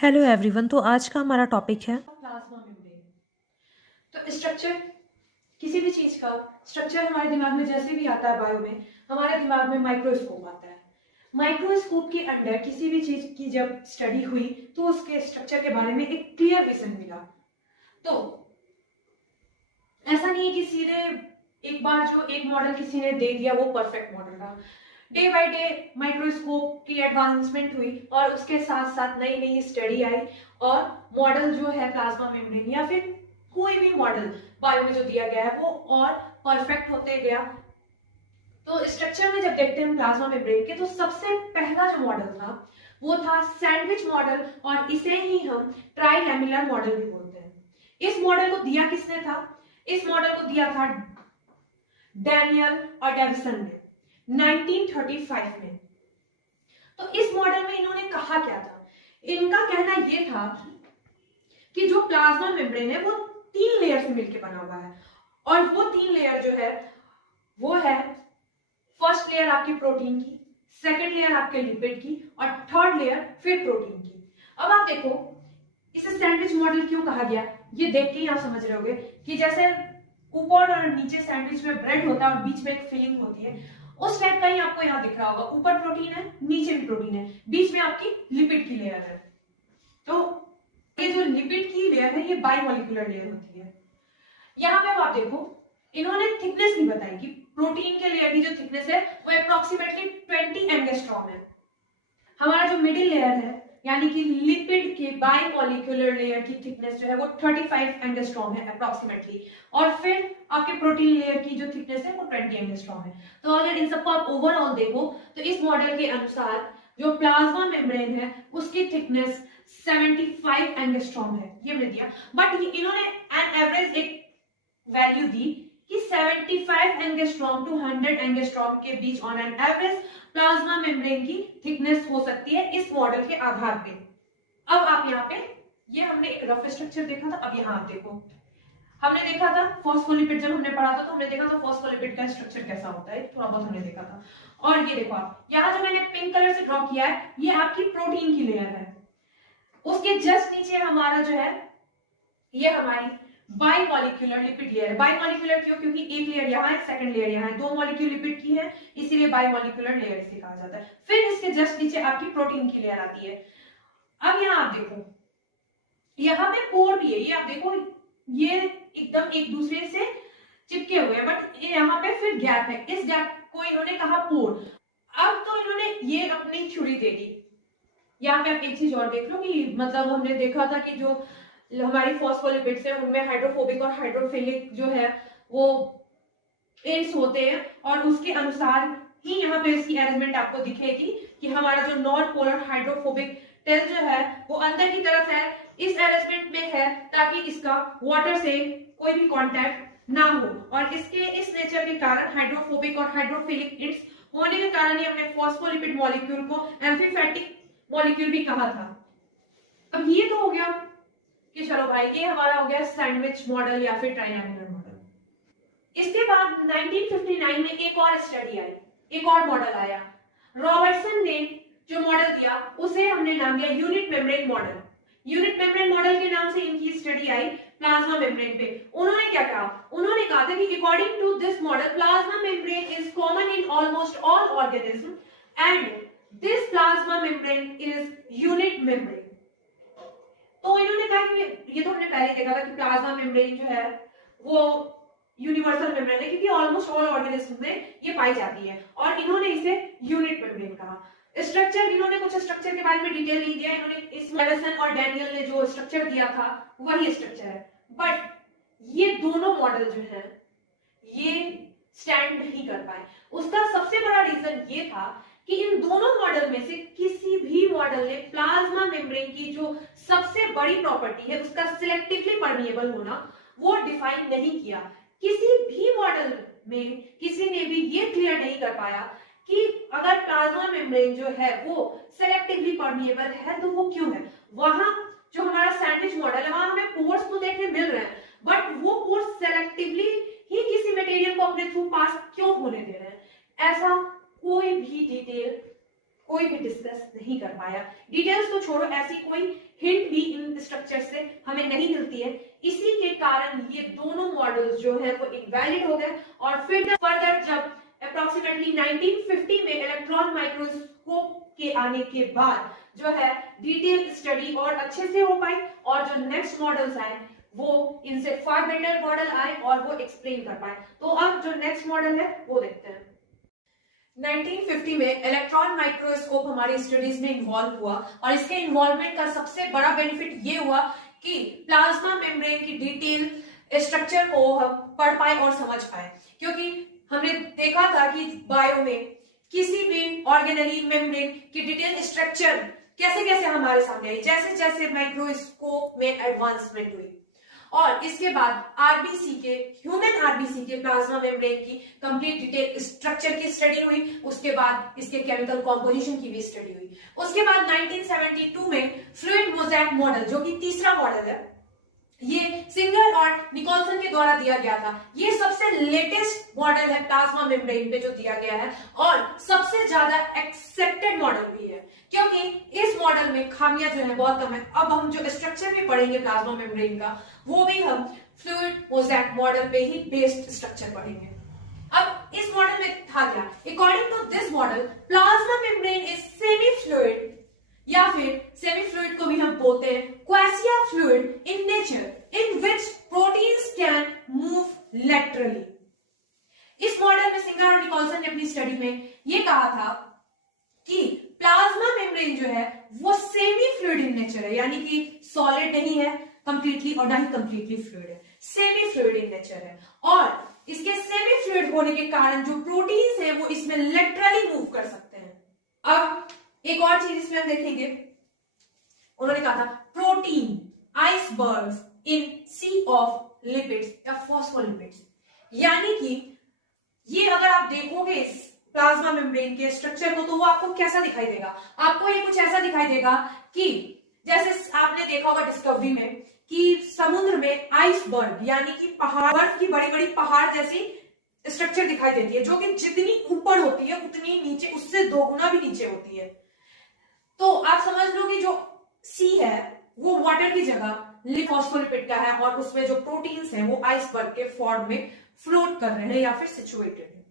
Hello everyone. तो आज का हमारा टॉपिक है प्लाज्मा मेम्ब्रेन। तो स्ट्रक्चर किसी भी चीज का स्ट्रक्चर हमारे दिमाग में जैसे भी आता है बायो में, हमारे दिमाग में माइक्रोस्कोप आता है। माइक्रोस्कोप के अंडर किसी भी चीज की जब स्टडी हुई तो उसके स्ट्रक्चर के बारे में एक क्लियर विजन मिला। तो ऐसा नहीं है कि सीधे एक बार जो एक मॉडल किसी ने दे दिया वो परफेक्ट मॉडल था। डे बाय डे माइक्रोस्कोप की एडवांसमेंट हुई और उसके साथ साथ नई नई स्टडी आई और मॉडल जो है प्लाज्मा मेम्ब्रेन या फिर कोई भी मॉडल बायो में जो दिया गया है वो और परफेक्ट होते गया। तो स्ट्रक्चर में जब देखते हैं प्लाज्मा मेम्ब्रेन के तो सबसे पहला जो मॉडल था वो था सैंडविच मॉडल और इसे ही हम ट्राइलैमिलर मॉडल भी बोलते हैं। इस मॉडल को दिया किसने था? इस मॉडल को दिया था डैनियल और डेविसन ने 1935 में। तो इस मॉडल में इन्होंने कहा क्या था? इनका कहना यह था कि जो प्लाज्मा मेम्ब्रेन है वो 3 लेयर से मिलकर बना हुआ है और वो 3 लेयर जो है वो है फर्स्ट लेयर आपकी प्रोटीन की, सेकंड लेयर आपके लिपिड की और थर्ड लेयर फिर प्रोटीन की। अब आप देखो इसे सैंडविच मॉडल क्यों कहा गया, ये देख के ही आप समझ रहे होगे कि जैसे ऊपर और नीचे सैंडविच में ब्रेड होता है और बीच में एक फिलिंग होती है, उस टाइप का ही आपको यहाँ दिख रहा होगा। ऊपर प्रोटीन है, नीचे भी प्रोटीन है, बीच में आपकी लिपिड की लेयर है। तो ये जो लिपिड की लेयर है ये बायोमोलिकुलर लेयर होती है। यहाँ पे आप देखो इन्होंने थिकनेस नहीं बताई कि प्रोटीन के लेयर की जो थिकनेस है वो अप्रोक्सीमेटली 20 एंगस्ट्रॉम है। हमारा जो मिडिल लेयर है यानी कि लिपिड के बायोमोलिकुलर लेयर की थिकनेस जो है वो 35 एंगस्ट्रॉम है अप्रोक्सीमेटली और फिर आपके प्रोटीन लेयर की जो थिकनेस है वो 20 एंगस्ट्रॉम है। तो अगर इन सबको आप ओवरऑल देखो तो इस मॉडल के अनुसार जो प्लाज्मा मेम्ब्रेन है उसकी थिकनेस 75 एंगस्ट्रॉम है, ये हमने दिया। बट इन्होंने एन एवरेज एक वैल्यू दी कि 75 एंगस्ट्रॉम टू 100 एंगस्ट्रॉम के बीच on an average plasma membrane की थिकनेस हो सकती है इस मॉडल के आधार पे। अब आप यहाँ पे ये हमने एक रफ स्ट्रक्चर देखा था। अब यहाँ आप देखो हमने देखा था फॉस्फोलिपिड, जब हमने पढ़ा था तो हमने देखा था फॉस्फोलिपिड का स्ट्रक्चर कैसा होता है, थोड़ा बहुत हमने देखा था। और ये देखो आप यहाँ जो मैंने पिंक कलर से ड्रॉ किया है ये आपकी प्रोटीन की लेयर है। उसके जस्ट नीचे हमारा जो है ये हमारी बाइमोलिक्यूलर लिपिड लेयर है। बाइमोलिक्यूलर क्यों? क्योंकि एक लेयर यहाँ है, सेकंड लेयर यहाँ है, 2 मॉलिक्यूल लिपिड की है, इसीलिए बाइमोलिक्यूलर लेयर इसे कहा जाता है। फिर इसके जस्ट नीचे आपकी प्रोटीन की लेयर आती है। अब यहाँ आप देखो यहाँ पे पोर भी है, ये आप देखो ये एकदम एक दूसरे से चिपके हुए हैं बट यहाँ पे फिर गैप है, इस गैप को इन्होंने कहा पोर। अब तो इन्होंने ये अपनी थ्योरी दे दी। यहाँ पे आप एक चीज और देख लो कि मतलब हमने देखा था कि जो हमारी फॉस्फोलिपिड्स है उनमें हाइड्रोफोबिक और हाइड्रोफिलिक जो है वो एंड्स होते हैं और उसके अनुसार ही यहाँ पे इसकी अरेंजमेंट आपको दिखेगी कि हमारा जो नॉन पोलर हाइड्रोफोबिक टेल जो है वो अंदर की तरफ है, इस अरेंजमेंट में है ताकि इसका वाटर से कोई भी कांटेक्ट ना हो और इसके इस नेचर के कारण हाइड्रोफोबिक और हाइड्रोफिलिक एंड्स होने के कारण ही हमने फॉस्फोलिपिड मॉलिक्यूल को एम्फीफैटिक मॉलिक्यूल भी कहा था। अब ये तो हो गया कि चलो भाई ये हमारा हो गया सैंडविच मॉडल या फिर ट्राइलैमिलर मॉडल। इसके बाद 1959 में एक और स्टडी आई, एक और मॉडल आया। रॉबर्टसन ने जो मॉडल दिया उसे हमने नाम दिया unit membrane model. Unit membrane model के नाम से इनकी स्टडी आई प्लाज्मा मेम्ब्रेन पे। उन्होंने क्या कहा? उन्होंने कहा था कि according to this model plasma membrane is common in almost all organism and this plasma membrane is unit membrane. तो इन्होंने कहा कि ये तो हमने पहले देखा था कि प्लाज्मा मेम्ब्रेन जो है वो यूनिवर्सल मेम्ब्रेन है क्योंकि ऑलमोस्ट ऑल ऑर्गेनिज्म में ये पाई जाती है और इन्होंने इसे यूनिट मेम्ब्रेन कहा। स्ट्रक्चर इन्होंने कुछ स्ट्रक्चर के बारे में डिटेल नहीं दिया, इन्होंने इस मेडिसन और डैनियल ने जो स्ट्रक्चर दिया था वही स्ट्रक्चर है। बट ये दोनों मॉडल जो है ये स्टैंड नहीं कर पाए। उसका सबसे बड़ा रीजन ये था कि इन दोनों मॉडल में से किसी भी मॉडल ने प्लाज्मा मेम्ब्रेन की जो सबसे बड़ी प्रॉपर्टी है उसका सिलेक्टिवली परमिएबल होना वो डिफाइन नहीं किया। किसी भी मॉडल में किसी ने भी ये क्लियर नहीं कर पाया कि अगर प्लाज्मा मेम्ब्रेन जो है वो सेलेक्टिवली परमिएबल है तो वो क्यों है। वहां जो हमारा सैंडविच मॉडल है वहां हमें पोर्स तो देखने मिल रहे हैं बट वो पोर्स सेलेक्टिवली ही किसी मटेरियल को अपने थ्रू पास क्यों होने दे रहे हैं, ऐसा कोई भी डिटेल कोई भी डिस्कस नहीं कर पाया। डिटेल्स तो छोड़ो, ऐसी कोई हिंट भी इन स्ट्रक्चर से हमें नहीं मिलती है। इसी के कारण ये दोनों मॉडल्स जो है वो इनवैलिड हो गए। और फिर फर्दर जब अप्रोक्सीमेटली 1950 में इलेक्ट्रॉन माइक्रोस्कोप के आने के बाद जो है डिटेल स्टडी और अच्छे से हो पाई, और जो नेक्स्ट मॉडल्स आए वो इनसे फार बेटर मॉडल आए और वो एक्सप्लेन कर पाए। तो अब जो नेक्स्ट मॉडल है वो देखते हैं। 1950 में इलेक्ट्रॉन माइक्रोस्कोप हमारी स्टडीज में इन्वॉल्व हुआ, और इसके इन्वॉल्वमेंट का सबसे बड़ा बेनिफिट ये हुआ कि प्लाज्मा मेम्ब्रेन की डिटेल स्ट्रक्चर को हम पढ़ पाए और समझ पाए। क्योंकि हमने देखा था कि बायो में किसी भी ऑर्गेनेली मेम्ब्रेन की डिटेल स्ट्रक्चर कैसे कैसे हमारे सामने आई, जैसे जैसे माइक्रोस्कोप में एडवांसमेंट हुई। और इसके बाद आरबीसी के, ह्यूमन आरबीसी के प्लाज्मा मेम्ब्रेन की कंप्लीट डिटेल स्ट्रक्चर की स्टडी हुई। उसके बाद इसके केमिकल कॉम्पोजिशन की भी स्टडी हुई। उसके बाद 1972 में फ्लूइड मोज़ेक मॉडल, जो कि तीसरा मॉडल है, ये सिंगर और निकोलसन के द्वारा दिया गया था। ये सबसे लेटेस्ट मॉडल है प्लाज्मा मेम्ब्रेन पे जो दिया गया है, और सबसे ज्यादा एक्सेप्टेड मॉडल भी है, क्योंकि इस मॉडल में खामियां जो है बहुत कम है। अब हम जो स्ट्रक्चर में पढ़ेंगे प्लाज्मा मेम्ब्रेन का, वो भी हम फ्लूइड मोज़ेक मॉडल पे ही बेस्ड स्ट्रक्चर पढ़ेंगे। अब इस मॉडल में था क्या? According to this model, plasma membrane is semi fluid, या फिर सेमी फ्लूइड को भी हम बोलते हैं quasi fluid in nature, in which proteins can move laterally. इस मॉडल में सिंगर और निकोलसन ने अपनी स्टडी में ये कहा था कि प्लाज्मा मेम्ब्रेन जो है वो सेमी फ्लूइड इन नेचर है, यानी कि सॉलिड नहीं है कंप्लीटली और ना ही कंप्लीटली फ्लूइड है, सेमी फ्लूइड इन नेचर है। और इसके सेमी फ्लूइड होने के कारण जो प्रोटीन्स है वो इसमें लेटरली मूव कर सकते हैं। अब एक और चीज इसमें हम देखेंगे, उन्होंने कहा था protein icebergs in sea of lipids या फॉस्फोलिपिड्स, यानी कि ये अगर आप देखोगे इस प्लाज्मा मेम्ब्रेन के स्ट्रक्चर को, तो वो आपको कैसा दिखाई देगा? आपको ये कुछ ऐसा दिखाई देगा कि जैसे आपने देखा होगा डिस्कवरी में कि समुद्र में आइसबर्ग यानी कि पहाड़, बर्फ की बड़ी बड़ी पहाड़ जैसी स्ट्रक्चर दिखाई देती है, जो कि जितनी ऊपर होती है उतनी नीचे, उससे 2 गुना भी नीचे होती है। तो आप समझ लो कि जो सी है वो वाटर की जगह फॉस्फोलिपिड का है, और उसमें जो प्रोटीन्स हैं वो आइसबर्ग के फॉर्म में फ्लोट कर रहे हैं या फिर सिचुएटेड है।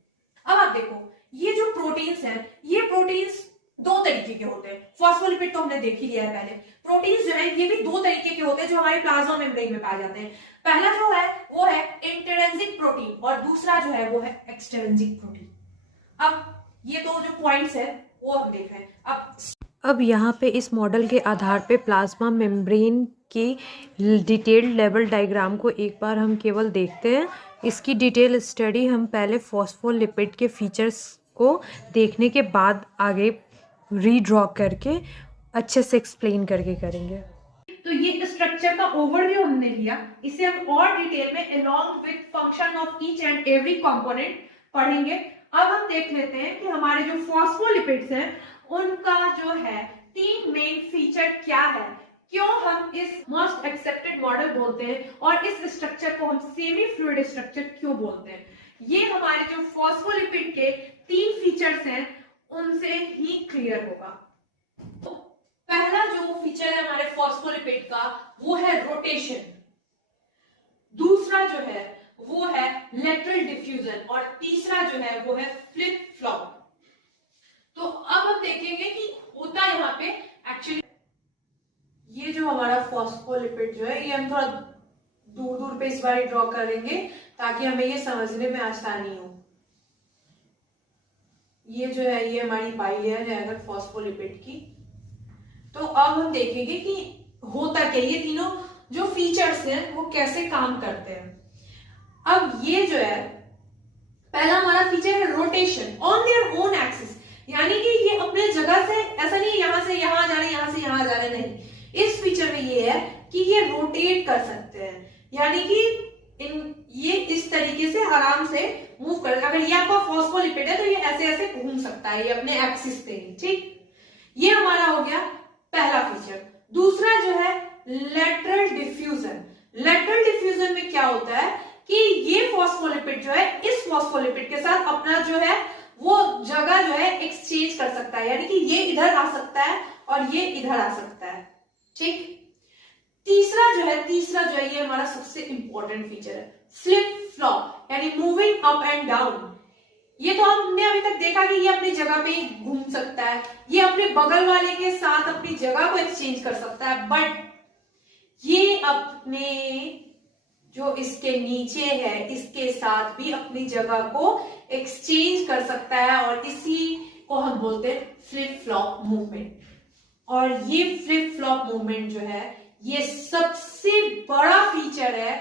अब आप देखो, ये जो प्रोटीन्स हैं, ये प्रोटीन्स 2 तरीके के होते हैं। फॉस्फोलिपिड तो हमने देख ही लिया है पहले। प्रोटीन्स जो है ये भी 2 तरीके के होते हैं जो हमारे प्लाज्मा मेम्ब्रेन में पाए जाते हैं। पहला जो है वो है इंट्रिंसिक प्रोटीन, और दूसरा जो है वो है एक्सट्रिंसिक प्रोटीन। अब ये 2 जो पॉइंट्स है वो हम देख रहे हैं। अब यहाँ पे इस मॉडल के आधार पे प्लाज्मा मेम्ब्रेन के डिटेल्ड लेवल डायग्राम को एक बार हम केवल देखते हैं। इसकी डिटेल स्टडी हम पहले फॉस्फोलिपिड के फीचर्स को देखने के बाद आगे रीड्रॉ करके अच्छे से एक्सप्लेन करके करेंगे। तो ये स्ट्रक्चर का ओवरव्यू हमने लिया, इसे हम और डिटेल में along with function of each and every component पढ़ेंगे। अब हम देख लेते हैं कि हमारे जो फॉस्फोलिपिड्स हैं उनका जो है 3 मेन फीचर क्या है, क्यों हम इस मोस्ट एक्सेप्टेड मॉडल बोलते हैं, और इस स्ट्रक्चर को हम सेमी फ्लूइड स्ट्रक्चर क्यों बोलते हैं। ये हमारे जो फॉस्फोलिपिड के 3 फीचर्स हैं उनसे ही क्लियर होगा। तो पहला जो फीचर है हमारे फॉस्फोलिपिड का वो है रोटेशन, दूसरा जो है वो है लेटरल डिफ्यूजन, और तीसरा जो है वो है फ्लिप फ्लॉप। तो अब हम देखेंगे कि होता यहाँ पे एक्चुअली ये जो हमारा फॉस्फोलिपिड जो है ये हम थोड़ा दूर दूर पे इस बार ड्रॉ करेंगे ताकि हमें ये समझने में आसानी हो। ये जो है ये हमारी बाइलेयर है अगर फॉस्फोलिपिड की। तो अब हम देखेंगे कि होता क्या, ये तीनों जो फीचर्स हैं वो कैसे काम करते हैं। अब ये जो है पहला हमारा फीचर है rotation on their own axis, यानी कि ये अपने जगह से, ऐसा नहीं यहां से यहां जा रहे यहां से यहां जा रहे, नहीं। इस फीचर में ये है कि ये रोटेट कर सकते हैं, यानी कि ये इस तरीके से आराम से मूव कर, अगर ये आपका फॉस्फोलिपिड है तो ये ऐसे ऐसे घूम सकता है, ये अपने एक्सिस पे ही। ठीक, ये हमारा हो गया पहला फीचर। दूसरा जो है लेटरल डिफ्यूजन। लेटरल डिफ्यूजन में क्या होता है कि ये फॉस्फोलिपिड जो है इस फॉस्फोलिपिड के साथ अपना जो है वो जगह जो है एक्सचेंज कर सकता है, यानी कि ये इधर आ सकता है और ये इधर आ सकता है। ठीक, तीसरा जो है ये हमारा सबसे इंपॉर्टेंट फीचर है, फ्लिप फ्लॉप, यानी मूविंग अप एंड डाउन। ये तो हमने अभी तक देखा कि ये अपनी जगह पे ही घूम सकता है, ये अपने बगल वाले के साथ अपनी जगह को एक्सचेंज कर सकता है, बट ये अपने जो इसके नीचे है इसके साथ भी अपनी जगह को एक्सचेंज कर सकता है, और इसी को हम बोलते हैं फ्लिप फ्लॉप मूवमेंट। और ये फ्लिप फ्लॉप मूवमेंट जो है ये सबसे बड़ा फीचर है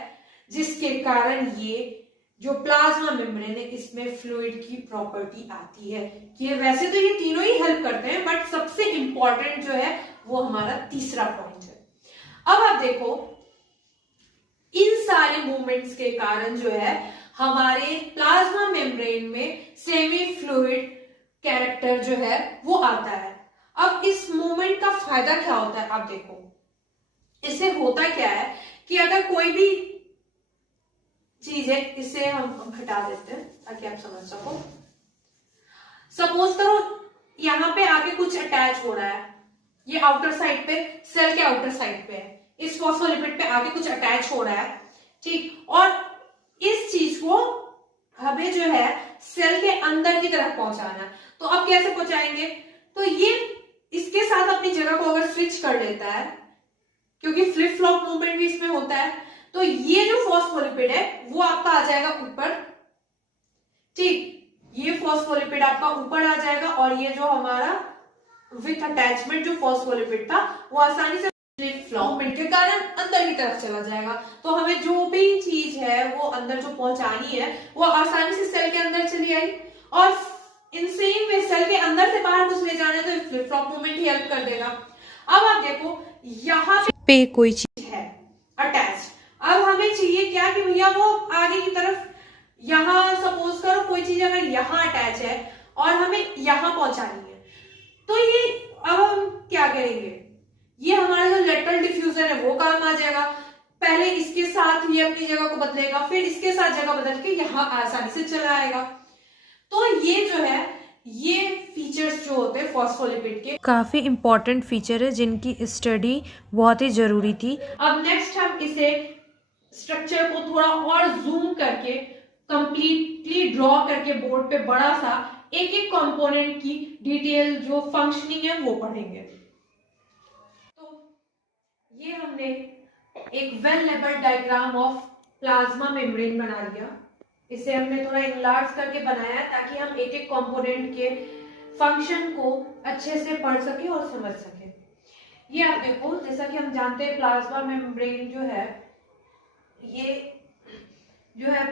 जिसके कारण ये जो प्लाज्मा मेम्ब्रेन है इसमें फ्लूइड की प्रॉपर्टी आती है। कि वैसे तो ये तीनों ही हेल्प करते हैं, बट सबसे इंपॉर्टेंट जो है वो हमारा तीसरा पॉइंट है। अब आप देखो, इन सारे मूवमेंट्स के कारण जो है हमारे प्लाज्मा मेम्ब्रेन में सेमी फ्लूइड कैरेक्टर जो है वो आता है। अब इस मूवमेंट का फायदा क्या होता है, आप देखो इससे होता क्या है कि अगर कोई भी चीज है, इसे हम हटा देते हैं ताकि आप समझ सको। सपोज करो यहां पे आगे कुछ अटैच हो रहा है, ये आउटर साइड पे, सेल के आउटर साइड पे है, इस फॉस्फोलिपिड पे आगे कुछ अटैच हो रहा है, ठीक, और इस चीज को हमें जो है सेल के अंदर की तरफ पहुंचाना है। तो अब कैसे पहुंचाएंगे, तो ये इसके साथ अपनी जगह को अगर स्विच कर लेता है, क्योंकि फ्लिप फ्लॉप मूवमेंट भी इसमें होता है, तो ये जो फॉस्फोलिपिड है वो आपका आ जाएगा ऊपर, ठीक, ये फॉस्फोलिपिड आपका ऊपर आ जाएगा, और ये जो हमारा विथ अटैचमेंट जो फॉस्फोलिपिड था वो आसानी से फ्लिप फ्लॉप के कारण अंदर की तरफ चला जाएगा। तो हमें जो भी चीज है वो अंदर जो पहुंचानी है वो आसानी से सेल के अंदर चली आई, और इन सेम वे सेल के अंदर से बाहर कुछ ले जाना है तो फ्लिप फ्लॉप मूवमेंट ही हेल्प कर देगा। अब आप देखो यहाँ पे कोई चीज है अटैच, अब हमें चाहिए क्या कि भैया वो आगे की तरफ, यहां सपोज करो कोई चीज अगर यहां अटैच है और हमें यहां पहुंचानी है, तो ये अब हम क्या करेंगे, ये हमारा जो लेटरल डिफ्यूजर है वो काम आ जाएगा। पहले इसके साथ ये अपनी जगह को बदलेगा, फिर इसके साथ जगह बदल के यहां आसानी से चला आएगा। तो ये जो है ये फीचर्स जो होते हैं फॉस्फोलिपिड के काफी इंपॉर्टेंट फीचर है जिनकी स्टडी बहुत ही जरूरी थी। अब नेक्स्ट हम इसे स्ट्रक्चर को थोड़ा और जूम करके कंप्लीटली ड्रॉ करके बोर्ड पे बड़ा सा एक एक कंपोनेंट की डिटेल जो फंक्शनिंग है वो पढ़ेंगे। तो ये हमने एक well labelled diagram of plasma membrane बना लिया, इसे हमने थोड़ा इनलार्ज करके बनाया ताकि हम एक एक कंपोनेंट के फंक्शन को अच्छे से पढ़ सके और समझ सके। ये आप देखो, जैसा कि हम जानते हैं प्लाज्मा मेम्ब्रेन जो है ये जो है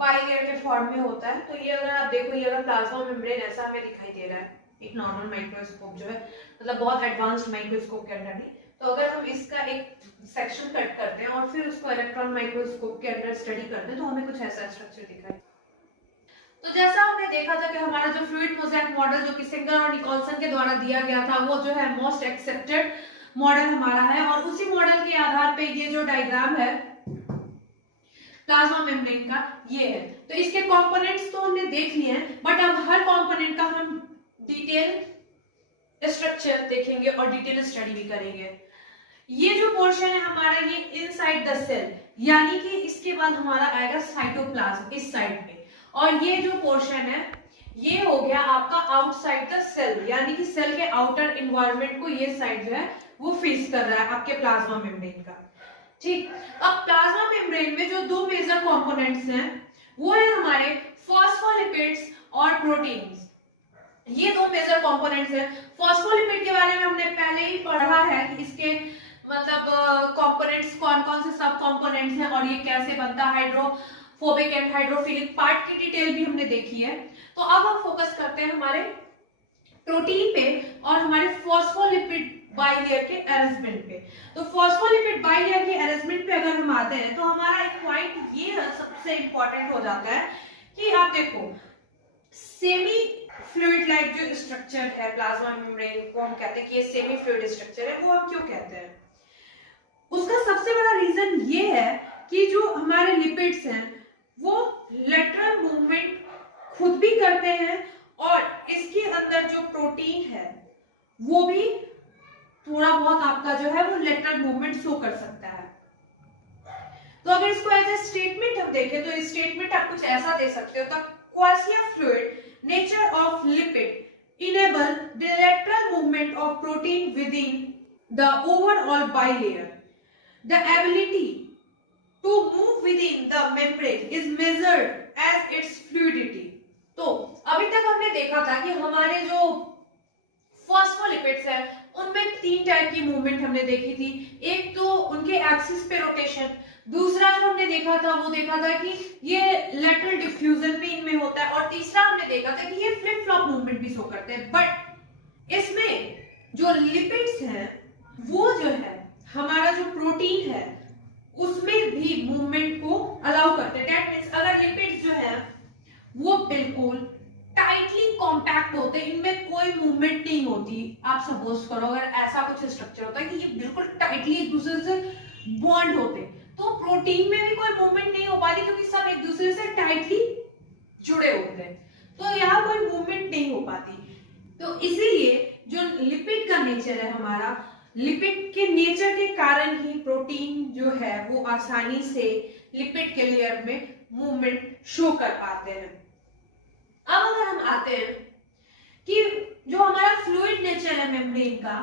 बाइलेयर के फॉर्म में होता है। तो ये अगर आप देखो, ये अगर प्लाज्मा मेम्ब्रेन ऐसा हमें दिखाई दे रहा है एक नॉर्मल माइक्रोस्कोप जो है, मतलब बहुत एडवांस्ड माइक्रोस्कोप के अंदर नहीं, तो अगर हम इसका एक सेक्शन कट करते हैं और फिर उसको इलेक्ट्रॉन माइक्रोस्कोप के अंदर स्टडी करते हैं तो हमें कुछ ऐसा स्ट्रक्चर दिखा है। तो जैसा हमने देखा था कि हमारा जो फ्लूइड मोज़ेक मॉडल जो कि सिंगर और निकोलसन के द्वारा दिया गया था वो जो है मोस्ट एक्सेप्टेड मॉडल हमारा है, और उसी मॉडल के आधार पे ये जो डायग्राम है प्लाज्मा मेम्ब्रेन का ये है। तो इसके कंपोनेंट्स तो हमने देख लिए हैं, बट अब हर कंपोनेंट का हम डिटेल स्ट्रक्चर देखेंगे और डिटेल स्टडी भी करेंगे। ये जो पोर्शन है हमारा ये इनसाइड द सेल, यानी कि इसके बाद हमारा आएगा साइटोप्लाज्म इस साइड पे, और ये जो पोर्शन है ये हो गया आपका आउटसाइड द सेल, यानी कि सेल के आउटर एनवायरनमेंट को ये साइड जो है वो फेस कर रहा है आपके प्लाज्मा मेम्ब्रेन का, ठीक। अब प्लाज्मा मेम्ब्रेन में जो दो मेजर कंपोनेंट्स हैं वो है हमारे फॉस्फोलिपिड्स और प्रोटीन्स। ये दो मेजर कंपोनेंट्स हैं। फॉस्फोलिपिड के बारे में हमने पहले ही पढ़ा है कि इसके मतलब कंपोनेंट्स कौन कौन से सब कंपोनेंट्स हैं और ये कैसे बनता है, हाइड्रोफोबिक एंड हाइड्रोफिलिक पार्ट की डिटेल भी हमने देखी है। तो अब हम फोकस करते हैं हमारे प्रोटीन पे और हमारे फॉस्फोलिपिड बाइलेयर के अरेंजमेंट पे। तो फॉस्फोलिपिड बाइलेयर के अरेंजमेंट पे अगर हम आते हैं तो हमारा एक पॉइंट ये सबसे इंपॉर्टेंट हो जाता है कि आप देखो सेमी फ्लूइड लाइक जो स्ट्रक्चर है प्लाज्मा मेम्ब्रेन को हम कहते हैं कि ये सेमी फ्लूइड स्ट्रक्चर है। वो हम क्यों कहते हैं, उसका सबसे बड़ा रीजन ये है कि जो हमारे लिपिड्स हैं वो लेटरल मूवमेंट खुद भी करते हैं और इसके अंदर जो प्रोटीन है वो भी थोड़ा बहुत आपका जो है वो लेटरल मूवमेंट शो कर सकता है। तो अगर इसको एज ए स्टेटमेंट हम देखें तो स्टेटमेंट आप कुछ ऐसा दे सकते हो, the quasi fluid nature of lipid enable the lateral movement of protein within the overall bilayer, the ability to move within the membrane is measured as its fluidity। तो अभी तक हमने देखा था कि हमारे जो फॉस्फोलिपिड्स है उनमें 3 टाइप की मूवमेंट हमने देखी थी। एक तो उनके एक्सिस पे रोटेशन, दूसरा जो हमने देखा था वो देखा था कि ये लेटरल डिफ्यूजन भी इनमें होता है, और तीसरा हमने देखा था कि ये फ्लिप फ्लॉप मूवमेंट भी शो करते हैं। बट इसमें जो लिपिड्स हैं वो जो है हमारा जो प्रोटीन है उसमें भी मूवमेंट को अलाउ करते हैं। दैट मींस अगर लिपिड्स जो है वो बिल्कुल टाइटली कॉम्पैक्ट होते हैं, इनमें कोई मूवमेंट नहीं होती। आप सपोज करो अगर ऐसा कुछ स्ट्रक्चर होता है कि ये बिल्कुल टाइटली एक दूसरे से बॉन्ड होते, तो प्रोटीन में भी कोई मूवमेंट नहीं हो पाती क्योंकि सब एक दूसरे से टाइटली जुड़े होते हैं, तो यहाँ कोई मूवमेंट नहीं हो पाती। तो इसीलिए जो लिपिड का नेचर है हमारा, लिपिड के नेचर के कारण ही प्रोटीन जो है वो आसानी से लिपिड के लेयर में मूवमेंट शो कर पाते हैं। अब अगर हम आते हैं कि जो हमारा फ्लूइड नेचर है मेम्ब्रेन का,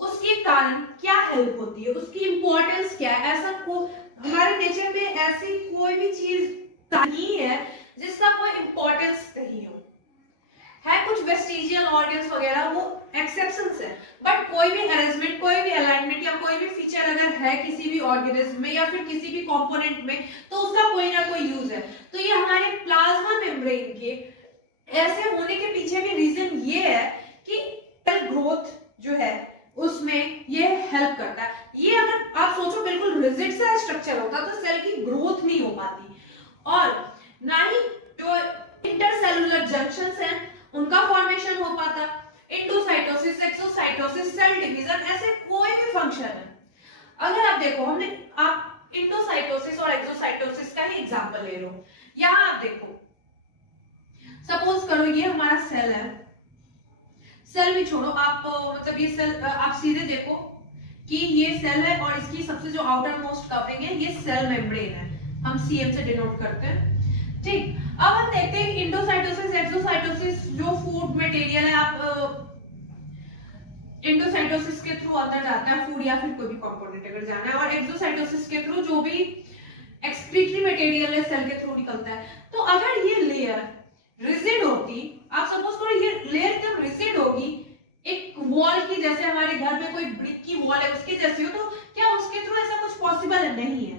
उसके कारण क्या हेल्प होती है, उसकी इंपॉर्टेंस क्या है। ऐसा को हमारे नेचर में ऐसी कोई भी चीज नहीं है जिसका कोई इंपॉर्टेंस नहीं हो। है कुछ वेस्टिजियल ऑर्गन्स वगैरह, वो एक्सेप्शंस है, बट कोई भी अरेंजमेंट, कोई भी अलाइनमेंट या कोई भी फीचर अगर है किसी भी ऑर्गेनिज्म में या फिर किसी भी कंपोनेंट में, तो उसका कोई ना कोई यूज है। तो ये हमारे प्लाज्मा मेम्ब्रेन के ऐसे होने के पीछे भी रीजन ये है कि सेल ग्रोथ जो है उसमें ये हेल्प करता है। ये अगर आप सोचो बिल्कुल रिजिड सा स्ट्रक्चर होता तो सेल की ग्रोथ नहीं हो पाती, और ना ही जो इंटरसेलुलर जंक्शंस हैं उनका फॉर्मेशन हो पाता। एंडोसाइटोसिस, एक्सोसाइटोसिस, सेल डिवीजन, ऐसे कोई भी फंक्शन है। अगर आप देखो आप इंडोसाइटोसिस और एक्सोसाइटोसिस का ही एग्जांपल ले लो। यहां आप देखो, सपोज करो ये हमारा सेल है, सेल भी छोड़ो आप, मतलब ये सेल आप सीधे देखो कि ये सेल है और इसकी सबसे जो आउटर मोस्ट कवरिंग है ये सेल मेम्ब्रेन है, हम सीएम से डिनोट करते हैं। ठीक, अब हम देखते हैं कि इंडोसाइटोसिस, एक्सोसाइटोसिस जो फूड मटेरियल है, आप इंडोसाइटोसिस के थ्रू अंदर जाता है फूड या फिर कोई भी कंपोनेंट अगर जाना है, और एक्सोसाइटोसिस के थ्रू जो भी एक्सक्रीटरी मटेरियल है सेल के थ्रू निकलता है। तो अगर ये लेयर रिजिड होती, आप सपोज करो ये लेयर एकदम रिजिड होगी, एक वॉल की जैसे, हमारे घर में कोई ब्रिक की वॉल है उसके जैसी हो, तो क्या उसके थ्रू ऐसा कुछ पॉसिबल नहीं है।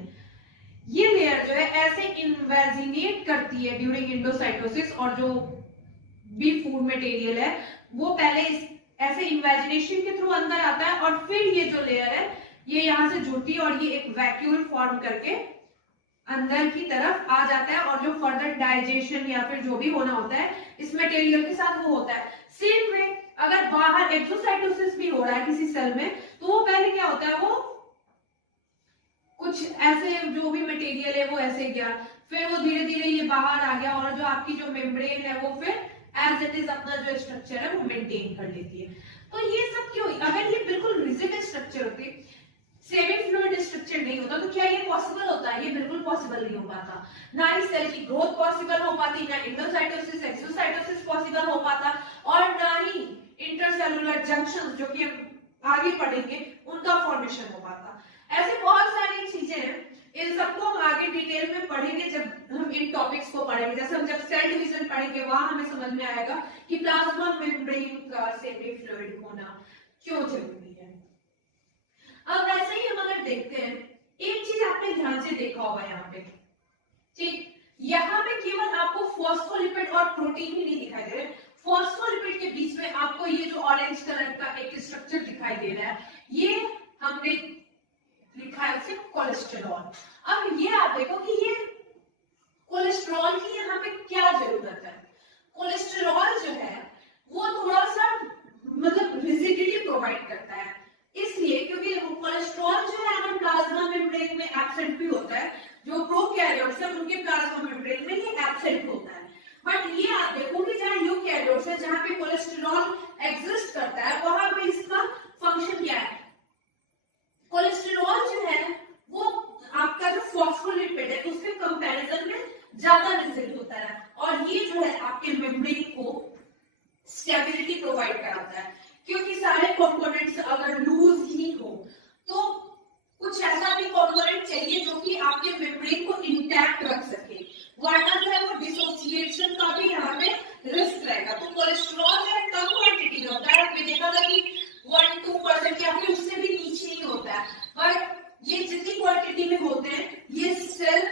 ये लेयर जो है ऐसे इन्वेजिनेट करती है ड्यूरिंग इंडोसाइटोसिस, और जो भी फूड मटेरियल है वो पहले ऐसे इन्वेजिनेशन के थ्रू अंदर आता है, और फिर ये जो लेयर है ये यहां से जुड़ती है और ये एक वैक्यूल फॉर्म करके अंदर की तरफ आ जाता है, और जो फर्दर डाइजेशन या फिर जो भी होना होता है इस मटेरियल के साथ वो होता है। सेम वे अगर बाहर एक्सोसाइटोसिस भी हो रहा है किसी सेल में, तो वो पहले क्या होता है, वो कुछ ऐसे जो भी मटेरियल है वो ऐसे गया, फिर वो धीरे धीरे ये बाहर आ गया, और जो आपकी जो मेम्ब्रेन है वो फिर एज इट इज अपना जो स्ट्रक्चर है वो मेंटेन कर लेती है। तो ये सब क्यों, अगर ये बिल्कुल रिजिड स्ट्रक्चर होती, सेमी फ्लूइड स्ट्रक्चर नहीं होता, तो क्या ये पॉसिबल होता है? ये बिल्कुल पॉसिबल नहीं हो पाता। ना ही सेल की ग्रोथ पॉसिबल हो पाती, ना इंडोसाइटोसिस एक्सोसाइटोसिस पॉसिबल हो पाता, और ना ही इंटरसेलुलर जंक्शंस जो कि हम आगे पढ़ेंगे उनका फॉर्मेशन हो पाता। ऐसे बहुत सारी चीजें हैं, इन सबको हम आगे डिटेल में पढ़ेंगे जब हम इन टॉपिक्स को पढ़ेंगे। जैसे हम जब सेल डिवीजन पढ़ेंगे वहां हमें समझ में आएगा कि प्लाज्मा मेम्ब्रेन का सेमी फ्लूइड होना क्यों जरूरी है। अब वैसे ही हम अगर देखते हैं, एक चीज आपने ध्यान से देखा होगा यहाँ पे, ठीक, यहाँ पे केवल आपको फॉस्फोलिपिड और प्रोटीन ही नहीं दिखाई दे रहे, फॉस्फोलिपिड के बीच में आपको ये जो ऑरेंज कलर का एक स्ट्रक्चर दिखाई दे रहा है, ये हमने लिखा है उसे कोलेस्टेरॉल। अब ये आप देखो कि ये कोलेस्टेरॉल की यहाँ पे क्या जरूरत है। कोलेस्टेरॉल जो है वो थोड़ा सा मतलब रिजिडिटी प्रोवाइड करता है, इसलिए क्योंकि कोलेस्ट्रॉल जो है अगर प्लाज्मा मेम्ब्रेन में एब्सेंट भी होता है, जो प्रोकैरियोट्स है उनके प्लाज्मा मेम्ब्रेन में ये एब्सेंट होता है। बट ये आप देखो कि जहां यूकैरियोट्स है, जहां पे कोलेस्ट्रॉल एग्जिस्ट करता है, वहां पे इसका फंक्शन क्या है? कोलेस्ट्रॉल जो है वो आपका जो फॉस्फोलिपिड है उसके कंपैरिजन में ज्यादा रिजिड होता है और ये जो है आपके मेम्ब्रेन को स्टेबिलिटी प्रोवाइड कराता है, क्योंकि सारे कंपोनेंट्स अगर लूज ही हो तो कुछ ऐसा भी कंपोनेंट चाहिए जो कि आपके मेम्ब्रेन को इंटैक्ट रख सके, वरना जो है वो डिसोसिएशन का भी यहाँ पे रिस्क रहेगा। तो कोलेस्ट्रॉल जो है कम क्वांटिटी में होता है, आपने देखा था कि 1-2% या फिर उससे भी नीचे ही होता है, पर ये जितनी क्वांटिटी में होते हैं ये सेल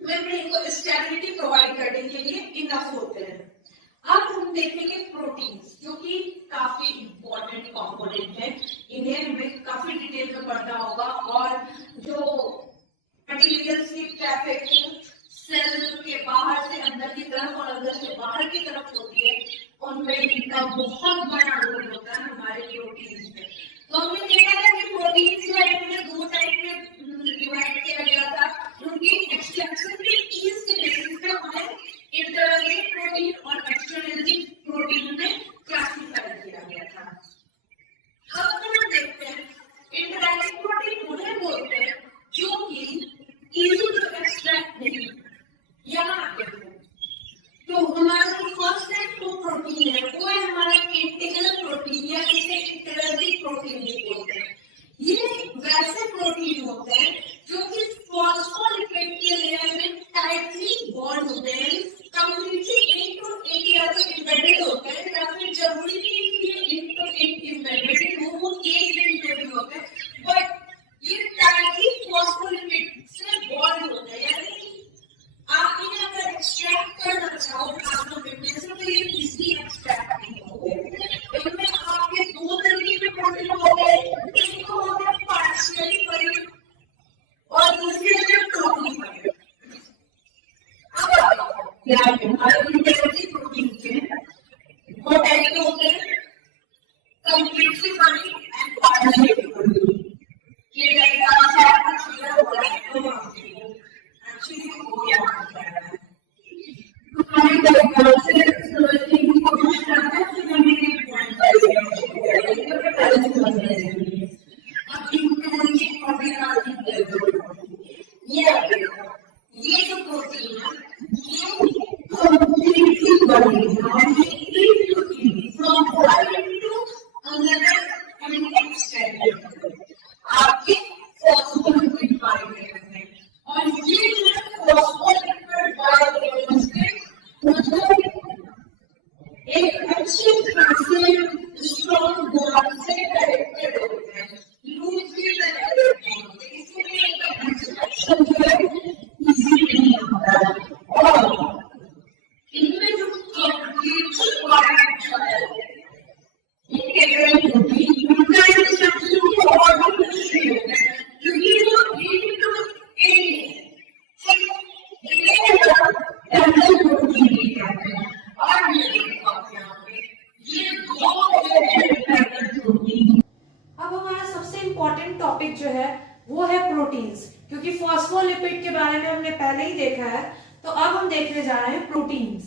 मेम्ब्रेन को स्टेबिलिटी प्रोवाइड करने के लिए इनफ होते हैं। अब हम देखेंगे प्रोटीन्स, जो कि काफी इंपॉर्टेंट कंपोनेंट है, इन्हें हमें काफी डिटेल में पढ़ना होगा और जो मटेरियल की ट्रैफिकिंग सेल के बाहर से अंदर की तरफ और अंदर से बाहर की तरफ होती है, उनमें इनका बहुत बड़ा रोल होता है हमारे प्रोटीन्स में। तो हमने देखा था कि प्रोटीन्स जो है उन्हें दो टाइप में डिवाइड किया गया था, उनकी एक्सट्रैक्शन के ईज के बेसिस पे उन्हें इंटरनल प्रोटीन और एक्सटर्नल प्रोटीन में क्लासिफाई किया गया था। अब हम देखते हैं इंटरनल प्रोटीन उन्हें बोलते हैं जो कि इजी टू एक्सट्रैक्ट नहीं। यहाँ देखो तो हमारा जो फर्स्ट टाइप को प्रोटीन है वो है हमारा इंटीग्रल प्रोटीन या इसे इंटरनल प्रोटीन भी बोलते हैं। ये वैसे प्रोटीन होते हैं जो कि फॉस्फोलिपिड के लेयर में टाइटली बॉन्ड होते हैं, कंप्लीटली एक टू एक या तो एम्बेडेड होते हैं या फिर जरूरी नहीं कि ये एक टू एक एम्बेडेड हो, वो एक लिंक पे भी होते हैं, बट ये टाइटली फॉस्फोलिपिड से बॉन्ड होते हैं। यानी आप इन्हें अगर एक्सट्रैक्ट करना चाहो प्लाज्मा मेम्ब्रेन से तो ये इजीली एक्सट्रैक्ट नहीं होते। इनमें आपके दो तरीके के प्रोटीन होते हैं, एक तो होते हैं पार्शियली बरीड और दूसरे होते हैं टोटली बरीड। अब क्या है हमारे इंटरनल प्रोटीन के दो टाइप के होते हैं, completely buried and partially buried. ये डायग्राम से आपको क्लियर हो रहा है तो एक्चुअली हो गया है हमारे डायग्राम से समझने की कोशिश करते हैं कि हमें ये पॉइंट कैसे समझ लेंगे। अब इनकी प्रोटीन ये जो प्रोटीन है ये कंप्लीटली बड़ी from one two another and extended आपके फॉस्फोलिपिड बाइंडर में, और ये जो है फॉस्फोलिपिड बाइंडर से मतलब एक अच्छी खासी स्ट्रॉन्ग बॉन्ड से कनेक्टेड होते हैं, लूजली कनेक्टेड होते हैं, इसलिए इनका एक्सट्रैक्शन जो है इजी नहीं होता है। और इनमें जो कंप्लीटली बॉन्ड है इंटीग्रल प्रोटीन उनका एक्सट्रैक्शन बहुत मुश्किल होता है, क्योंकि वो एक टू एक अब हमारा सबसे इंपॉर्टेंट टॉपिक जो है वो है प्रोटीन्स, क्योंकि फॉस्फोलिपिड के बारे में हमने पहले ही देखा है, तो अब हम देखने जा रहे हैं प्रोटीन्स।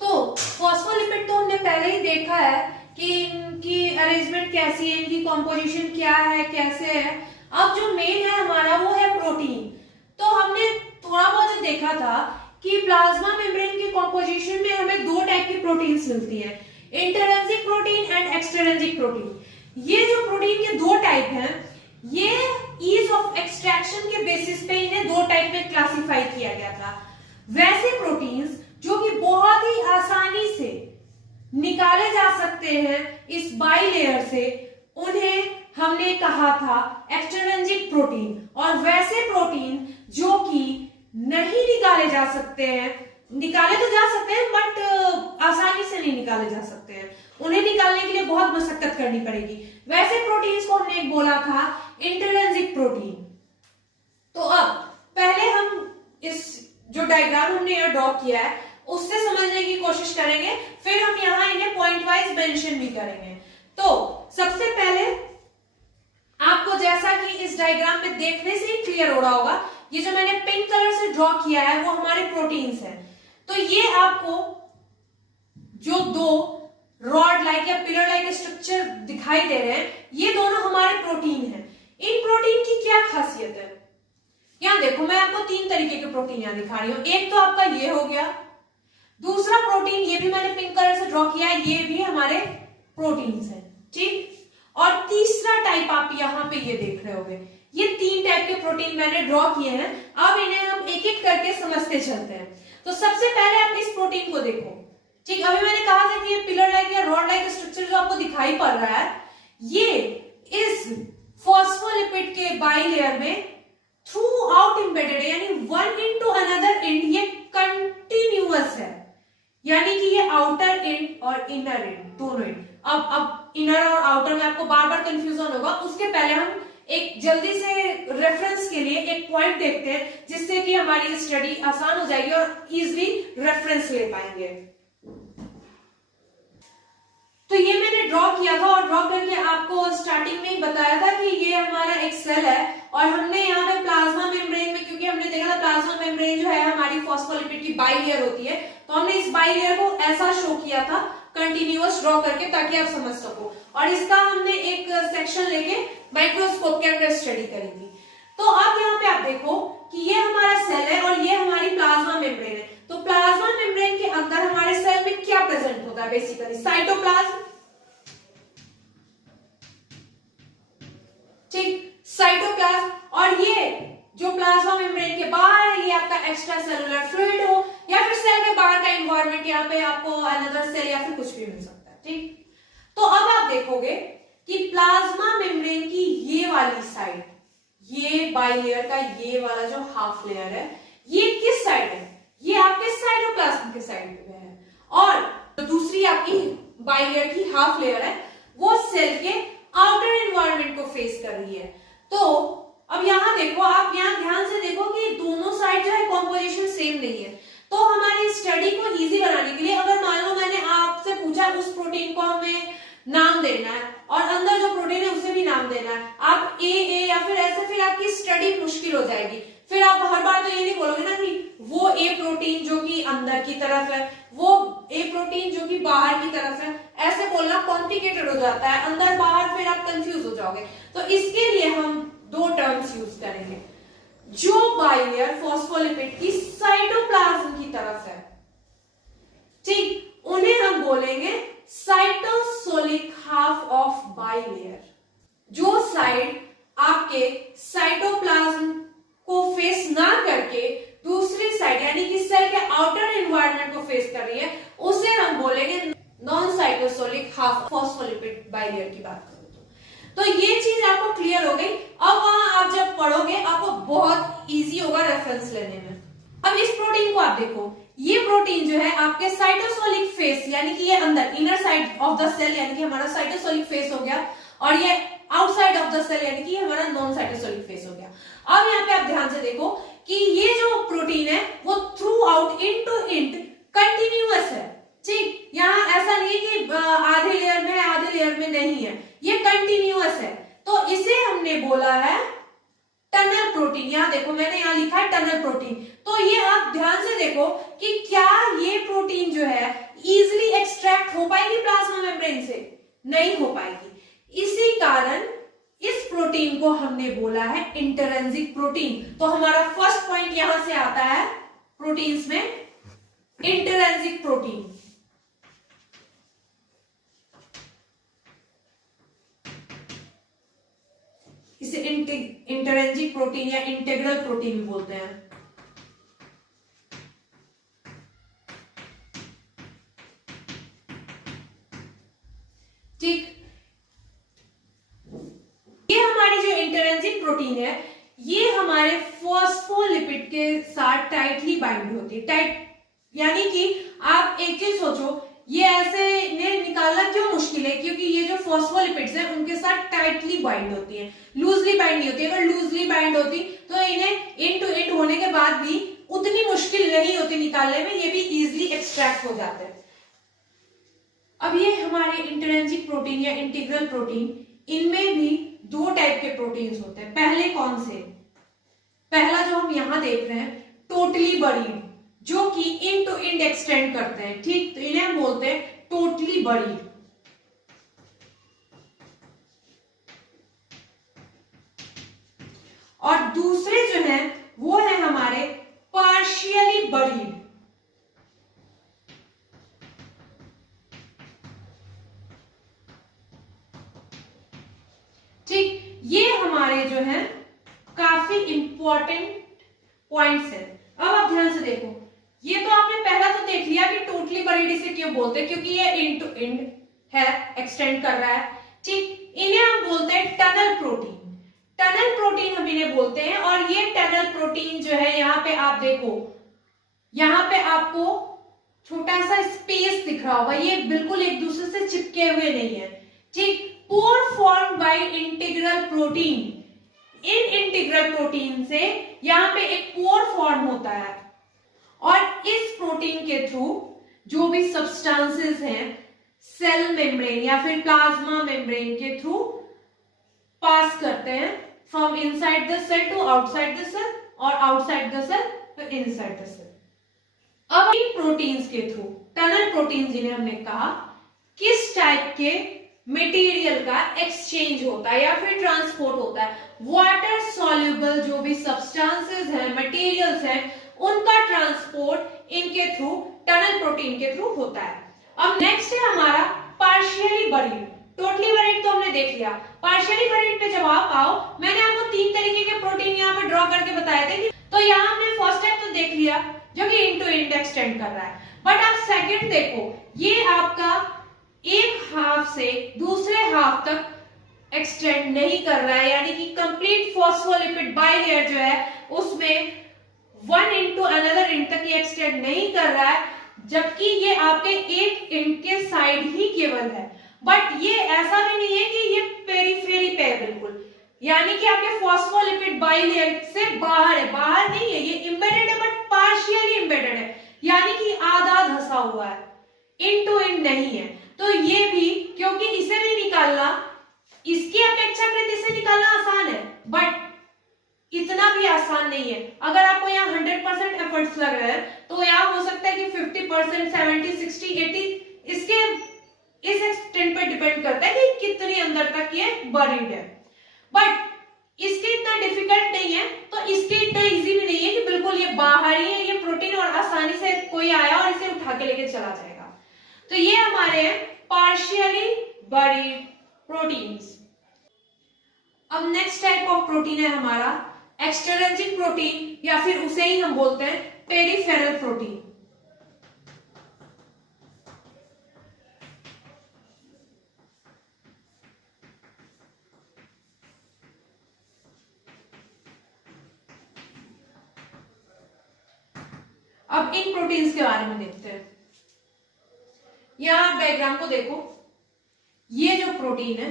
तो फॉस्फोलिपिड तो हमने पहले ही देखा है कि इनकी अरेंजमेंट कैसी है, इनकी कॉम्पोजिशन क्या है, कैसे है। अब जो मेन है हमारा वो है प्रोटीन। तो हमने थोड़ा बहुत देखा था कि प्लाज्मा मेम्ब्रेन की कॉम्पोजिशन में हमें दो टाइप की प्रोटीन्स मिलती है, इंटरिंसिक प्रोटीन एंड एक्सट्रिंसिक प्रोटीन। ये जो प्रोटीन के दो टाइप हैं, ये ईज ऑफ एक्सट्रैक्शन के बेसिस पे इन्हें दो टाइप में क्लासिफाई किया गया था। वैसे प्रोटीन्स जो कि बहुत ही आसानी से निकाले जा सकते हैं इस बाइलेयर से, उन्हें हमने कहा था एक्सट्रिंसिक प्रोटीन। और वैसे प्रोटीन जो कि नहीं निकाले जा सकते हैं, निकाले तो जा सकते हैं बट आसानी से नहीं निकाले जा सकते हैं, उन्हें निकालने के लिए बहुत मशक्कत करनी पड़ेगी, वैसे प्रोटीन्स को हमने बोला था इंटरिंसिक प्रोटीन। तो अब पहले हम इस जो डायग्राम हमने यहाँ ड्रॉ किया है उससे समझने की कोशिश करेंगे, फिर हम यहाँ इन्हें पॉइंट वाइज मेंशन भी करेंगे। तो सबसे पहले आपको जैसा कि इस डायग्राम में देखने से ही क्लियर हो रहा होगा, ये जो मैंने पिंक कलर से ड्रॉ किया है वो हमारे प्रोटीन्स हैं। तो ये आपको जो दो रॉड लाइक या पिलर लाइक स्ट्रक्चर दिखाई दे रहे हैं, ये दोनों हमारे प्रोटीन हैं। इन प्रोटीन की क्या खासियत है, यहां देखो मैं आपको 3 तरीके के प्रोटीन यहां दिखा रही हूं। एक तो आपका ये हो गया, दूसरा प्रोटीन ये भी मैंने पिंक कलर से ड्रॉ किया है, ये भी हमारे प्रोटीन्स हैं, ठीक। और तीसरा टाइप आप यहां पे ये देख रहे होगे, ये 3 टाइप के प्रोटीन मैंने ड्रॉ किए हैं। अब इन्हें हम एक एक करके समझते चलते हैं। तो सबसे पहले आप इस प्रोटीन को देखो, ठीक। अभी मैंने कहा था कि ये पिलर लाइक या रॉड लाइक स्ट्रक्चर जो आपको दिखाई पड़ रहा है, ये इस फॉस्फोलिपिड के बाइलेयर में थ्रू आउट एम्बेडेड है, यानी वन इनटू अनदर एंड ये कंटिन्यूअस है, यानी कि ये आउटर एंड और इनर एंड दोनों एंड। अब इनर और आउटर में आपको बार बार कंफ्यूजन होगा, उसके पहले हम एक जल्दी से रेफरेंस के लिए एक पॉइंट देखते हैं, जिससे कि हमारी स्टडी आसान हो जाएगी और इजीली रेफरेंस ले पाएंगे। तो ये मैंने ड्रॉ किया था और ड्रॉ करके आपको स्टार्टिंग में ही बताया था कि ये हमारा एक सेल है और हमने यहाँ पे प्लाज्मा मेम्ब्रेन में, क्योंकि हमने देखा था प्लाज्मा मेम्ब्रेन जो है हमारी फॉस्फोलिपिड की बाइलेयर होती है, तो हमने इस बाइलेयर को ऐसा शो किया था कंटिन्यूअस ड्रॉ करके, ताकि आप समझ सको। और इसका हमने एक सेक्शन लेके माइक्रोस्कोप के अंदर स्टडी करी थी। तो अब यहाँ पे आप देखो कि ये हमारा सेल है और ये हमारी प्लाज्मा मेम्ब्रेन है। तो प्लाज्मा मेम्ब्रेन के अंदर हमारे सेल में क्या प्रेजेंट होता है, बेसिकली साइटोप्लाज्म, ठीक, साइटोप्लाज्म। और ये जो प्लाज्मा मेम्ब्रेन के बाहर है, ये आपका एक्स्ट्रा सेलुलर फ्लूइड हो या फिर सेल के बाहर का एनवायरनमेंट, यहाँ पे आपको अनदर सेल या फिर कुछ भी मिल सकता है, ठीक। तो अब आप देखोगे कि प्लाज्मा मेम्ब्रेन की ये वाली साइड, ये बाइलेयर का ये वाला जो हाफ लेयर है, ये किस साइड है, ये आपके साइटोप्लाज्म के साइड पे है। और जो दूसरी आपकी बाइलेयर की हाफ लेयर है, वो सेल के आउटर एनवायरनमेंट को फेस कर रही है। तो अब यहां देखो, आप यहां ध्यान से देखो कि दोनों साइड जो है कॉम्पोजिशन सेम नहीं है। तो हमारी स्टडी को इजी बनाने के लिए, अगर मान लो मैंने आपसे पूछा उस प्रोटीन को हमें नाम देना है और अंदर जो प्रोटीन है उसे भी नाम देना है, आप ए या फिर ऐसे, फिर आपकी स्टडी मुश्किल हो जाएगी। फिर आप हर बार तो ये नहीं बोलोगे ना कि वो ए प्रोटीन जो कि अंदर की तरफ है, वो ए प्रोटीन जो कि बाहर की तरफ है, ऐसे बोलना कॉम्प्लिकेटेड हो जाता है, अंदर बाहर फिर आप कंफ्यूज हो जाओगे। तो इसके लिए हम 2 टर्म्स यूज करेंगे। जो बाइलेयर फॉस्फोलिपिड की साइटोप्लाज्म की तरफ है, ठीक, उन्हें हम बोलेंगे साइटोसोलिक हाफ ऑफ बाइलेयर। जो साइड आपके साइटोप्लाज्म को फेस ना करके दूसरी साइड यानी कि सेल के आउटर एनवायरनमेंट को फेस कर रही है, उसे हम बोलेंगे non cytosolic half phospholipid bilayer की बात करो तो ये चीज आपको क्लियर हो गई। अब वहां आप जब पढ़ोगे आपको बहुत इजी होगा रेफरेंस लेने में। अब इस प्रोटीन को आप देखो, ये प्रोटीन जो है आपके साइटोसोलिक फेस यानी कि ये अंदर inner side of the cell यानी कि हमारा साइटोसोलिक फेस हो गया, और ये आउटसाइड ऑफ द सेल यानी कि हमारा नॉन साइटोसोलिक फेस हो गया। अब यहाँ पे आप ध्यान से देखो कि ये जो प्रोटीन है वो throughout end to end continuous है, ठीक। यहाँ ऐसा नहीं कि आधे लेयर में है आधे लेयर में नहीं है, ये कंटिन्यूअस है। तो इसे हमने बोला है टनल प्रोटीन। यहाँ देखो मैंने यहाँ लिखा है टनल प्रोटीन। तो ये आप ध्यान से देखो कि क्या ये प्रोटीन जो है इजिली एक्सट्रैक्ट हो पाएगी प्लाज्मा मेम्ब्रेन से, नहीं हो पाएगी। इसी कारण इस प्रोटीन को हमने बोला है इंटरेंसिक प्रोटीन। तो हमारा फर्स्ट पॉइंट यहां से आता है प्रोटीन्स में इंटरेंसिक प्रोटीन। इसे इंटरेंसिक प्रोटीन या इंटीग्रल प्रोटीन बोलते हैं। ठीक, ये हमारी जो इंटरेंसिक प्रोटीन है ये हमारे फॉस्फोलिपिड के साथ टाइटली बाइंड होती है। टाइट यानी कि आप एक चीज सोचो, ये ऐसे इन्हें निकालना क्यों मुश्किल है, क्योंकि ये जो फॉस्फोलिपिड्स हैं उनके साथ टाइटली बाइंड होती हैं, लूजली बाइंड नहीं होती। अगर लूजली बाइंड होती तो इन्हें इंड टू इंड होने के बाद भी उतनी मुश्किल नहीं होती निकालने में, ये भी इजिली एक्सट्रैक्ट हो जाते हैं। अब ये हमारे इंटरेंसिक प्रोटीन या इंटीग्रल प्रोटीन, इनमें भी दो टाइप के प्रोटीन्स होते हैं। पहले कौन से? पहला जो हम यहां देख रहे हैं टोटली बरीड, जो कि इंड टू इंड एक्सटेंड करते हैं, ठीक, तो इन्हें हम बोलते हैं टोटली बरीड। और दूसरे जो हैं वो है हमारे पार्शियली बरीड। ठीक, ये हमारे जो है काफी इंपॉर्टेंट पॉइंट्स हैं। अब आप ध्यान से देखो, ये तो आपने पहला तो देख लिया कि टोटली बरीड इसे क्यों बोलते हैं, क्योंकि ये इंड टू इंड है, एक्सटेंड कर रहा है। ठीक, इन्हें हम बोलते हैं टनल प्रोटीन। टनल प्रोटीन हम इन्हें बोलते हैं। और ये टनल प्रोटीन जो है, यहाँ पे आप देखो, यहाँ पे आपको छोटा सा स्पेस दिख रहा होगा, ये बिल्कुल एक दूसरे से चिपके हुए नहीं है। ठीक, pore form by integral protein. इन इंटीग्रल प्रोटीन से यहाँ पे एक पोर फॉर्म होता है और इस प्रोटीन के थ्रू जो भी सब्सटेंसेस हैं सेल मेम्ब्रेन या फिर प्लाज्मा मेम्ब्रेन के थ्रू पास करते हैं, from inside the cell to outside the cell और outside the cell to inside the cell. अब इन प्रोटीन्स के थ्रू, टनल प्रोटीन जिन्हें हमने कहा, किस टाइप के मटेरियल का एक्सचेंज होता है या फिर ट्रांसपोर्ट होता है? वाटर सॉल्युबल जो भी सब्सटेंसेस हैं, मटेरियल्स हैं, उनका ट्रांसपोर्ट इनके थ्रू, टनल प्रोटीन के थ्रू होता है। अब नेक्स्ट है हमारा पार्शियली बरीड। टोटली बरीड तो हमने देख लिया, पार्शियली बरीड पे जब आप आओ, मैंने आपको 3 तरीके के प्रोटीन यहाँ पे ड्रॉ करके बताए थे। तो यहाँ हमने फर्स्ट टाइप तो देख लिया जो कि इंड टू इंड एक्सटेंड कर रहा है, बट आप सेकंड देखो, ये आपका एक हाफ से दूसरे हाफ तक एक्सटेंड नहीं कर रहा है, यानी कि कंप्लीट फॉस्फोलिपिड बाइलेयर जो है उसमें one end to another end तक ये एक्सटेंड नहीं कर रहा है, जबकि ये आपके एक इंड के साइड ही केवल है। बट ये ऐसा भी नहीं है कि ये पेरिफेरी पे है बिल्कुल, यानी कि आपके फॉस्फोलिपिड बाइलेयर से बाहर है, बाहर नहीं है, ये एम्बेडेड है बट पार्शियली एम्बेडेड है, यानी कि आधा धंसा हुआ है, इंड टू इंड नहीं है। तो ये भी, क्योंकि इसे भी निकालना, इसकी अपेक्षाकृत इसे निकालना आसान है, बट इतना भी आसान नहीं है। अगर आपको यहाँ 100% एफर्ट्स लग रहे हैं तो यहाँ हो सकता है कि 50%, 70, 60, 80 इसके इस एक्सटेंट पे डिपेंड करता है कि कितनी अंदर तक ये बरीड है। बट इसके इतना डिफिकल्ट नहीं है, तो इसके इतना इजी भी नहीं है कि बिल्कुल ये बाहर ही है ये प्रोटीन और आसानी से कोई आया और इसे उठा के लेके चला जाएगा। तो ये हमारे पार्शियली बरीड प्रोटीन्स। अब नेक्स्ट टाइप ऑफ प्रोटीन है हमारा एक्सट्रिंसिक प्रोटीन, या फिर उसे ही हम बोलते हैं पेरिफेरल प्रोटीन। अब इन प्रोटीन्स के बारे में देखते हैं। यहां डायग्राम को देखो, ये जो प्रोटीन है,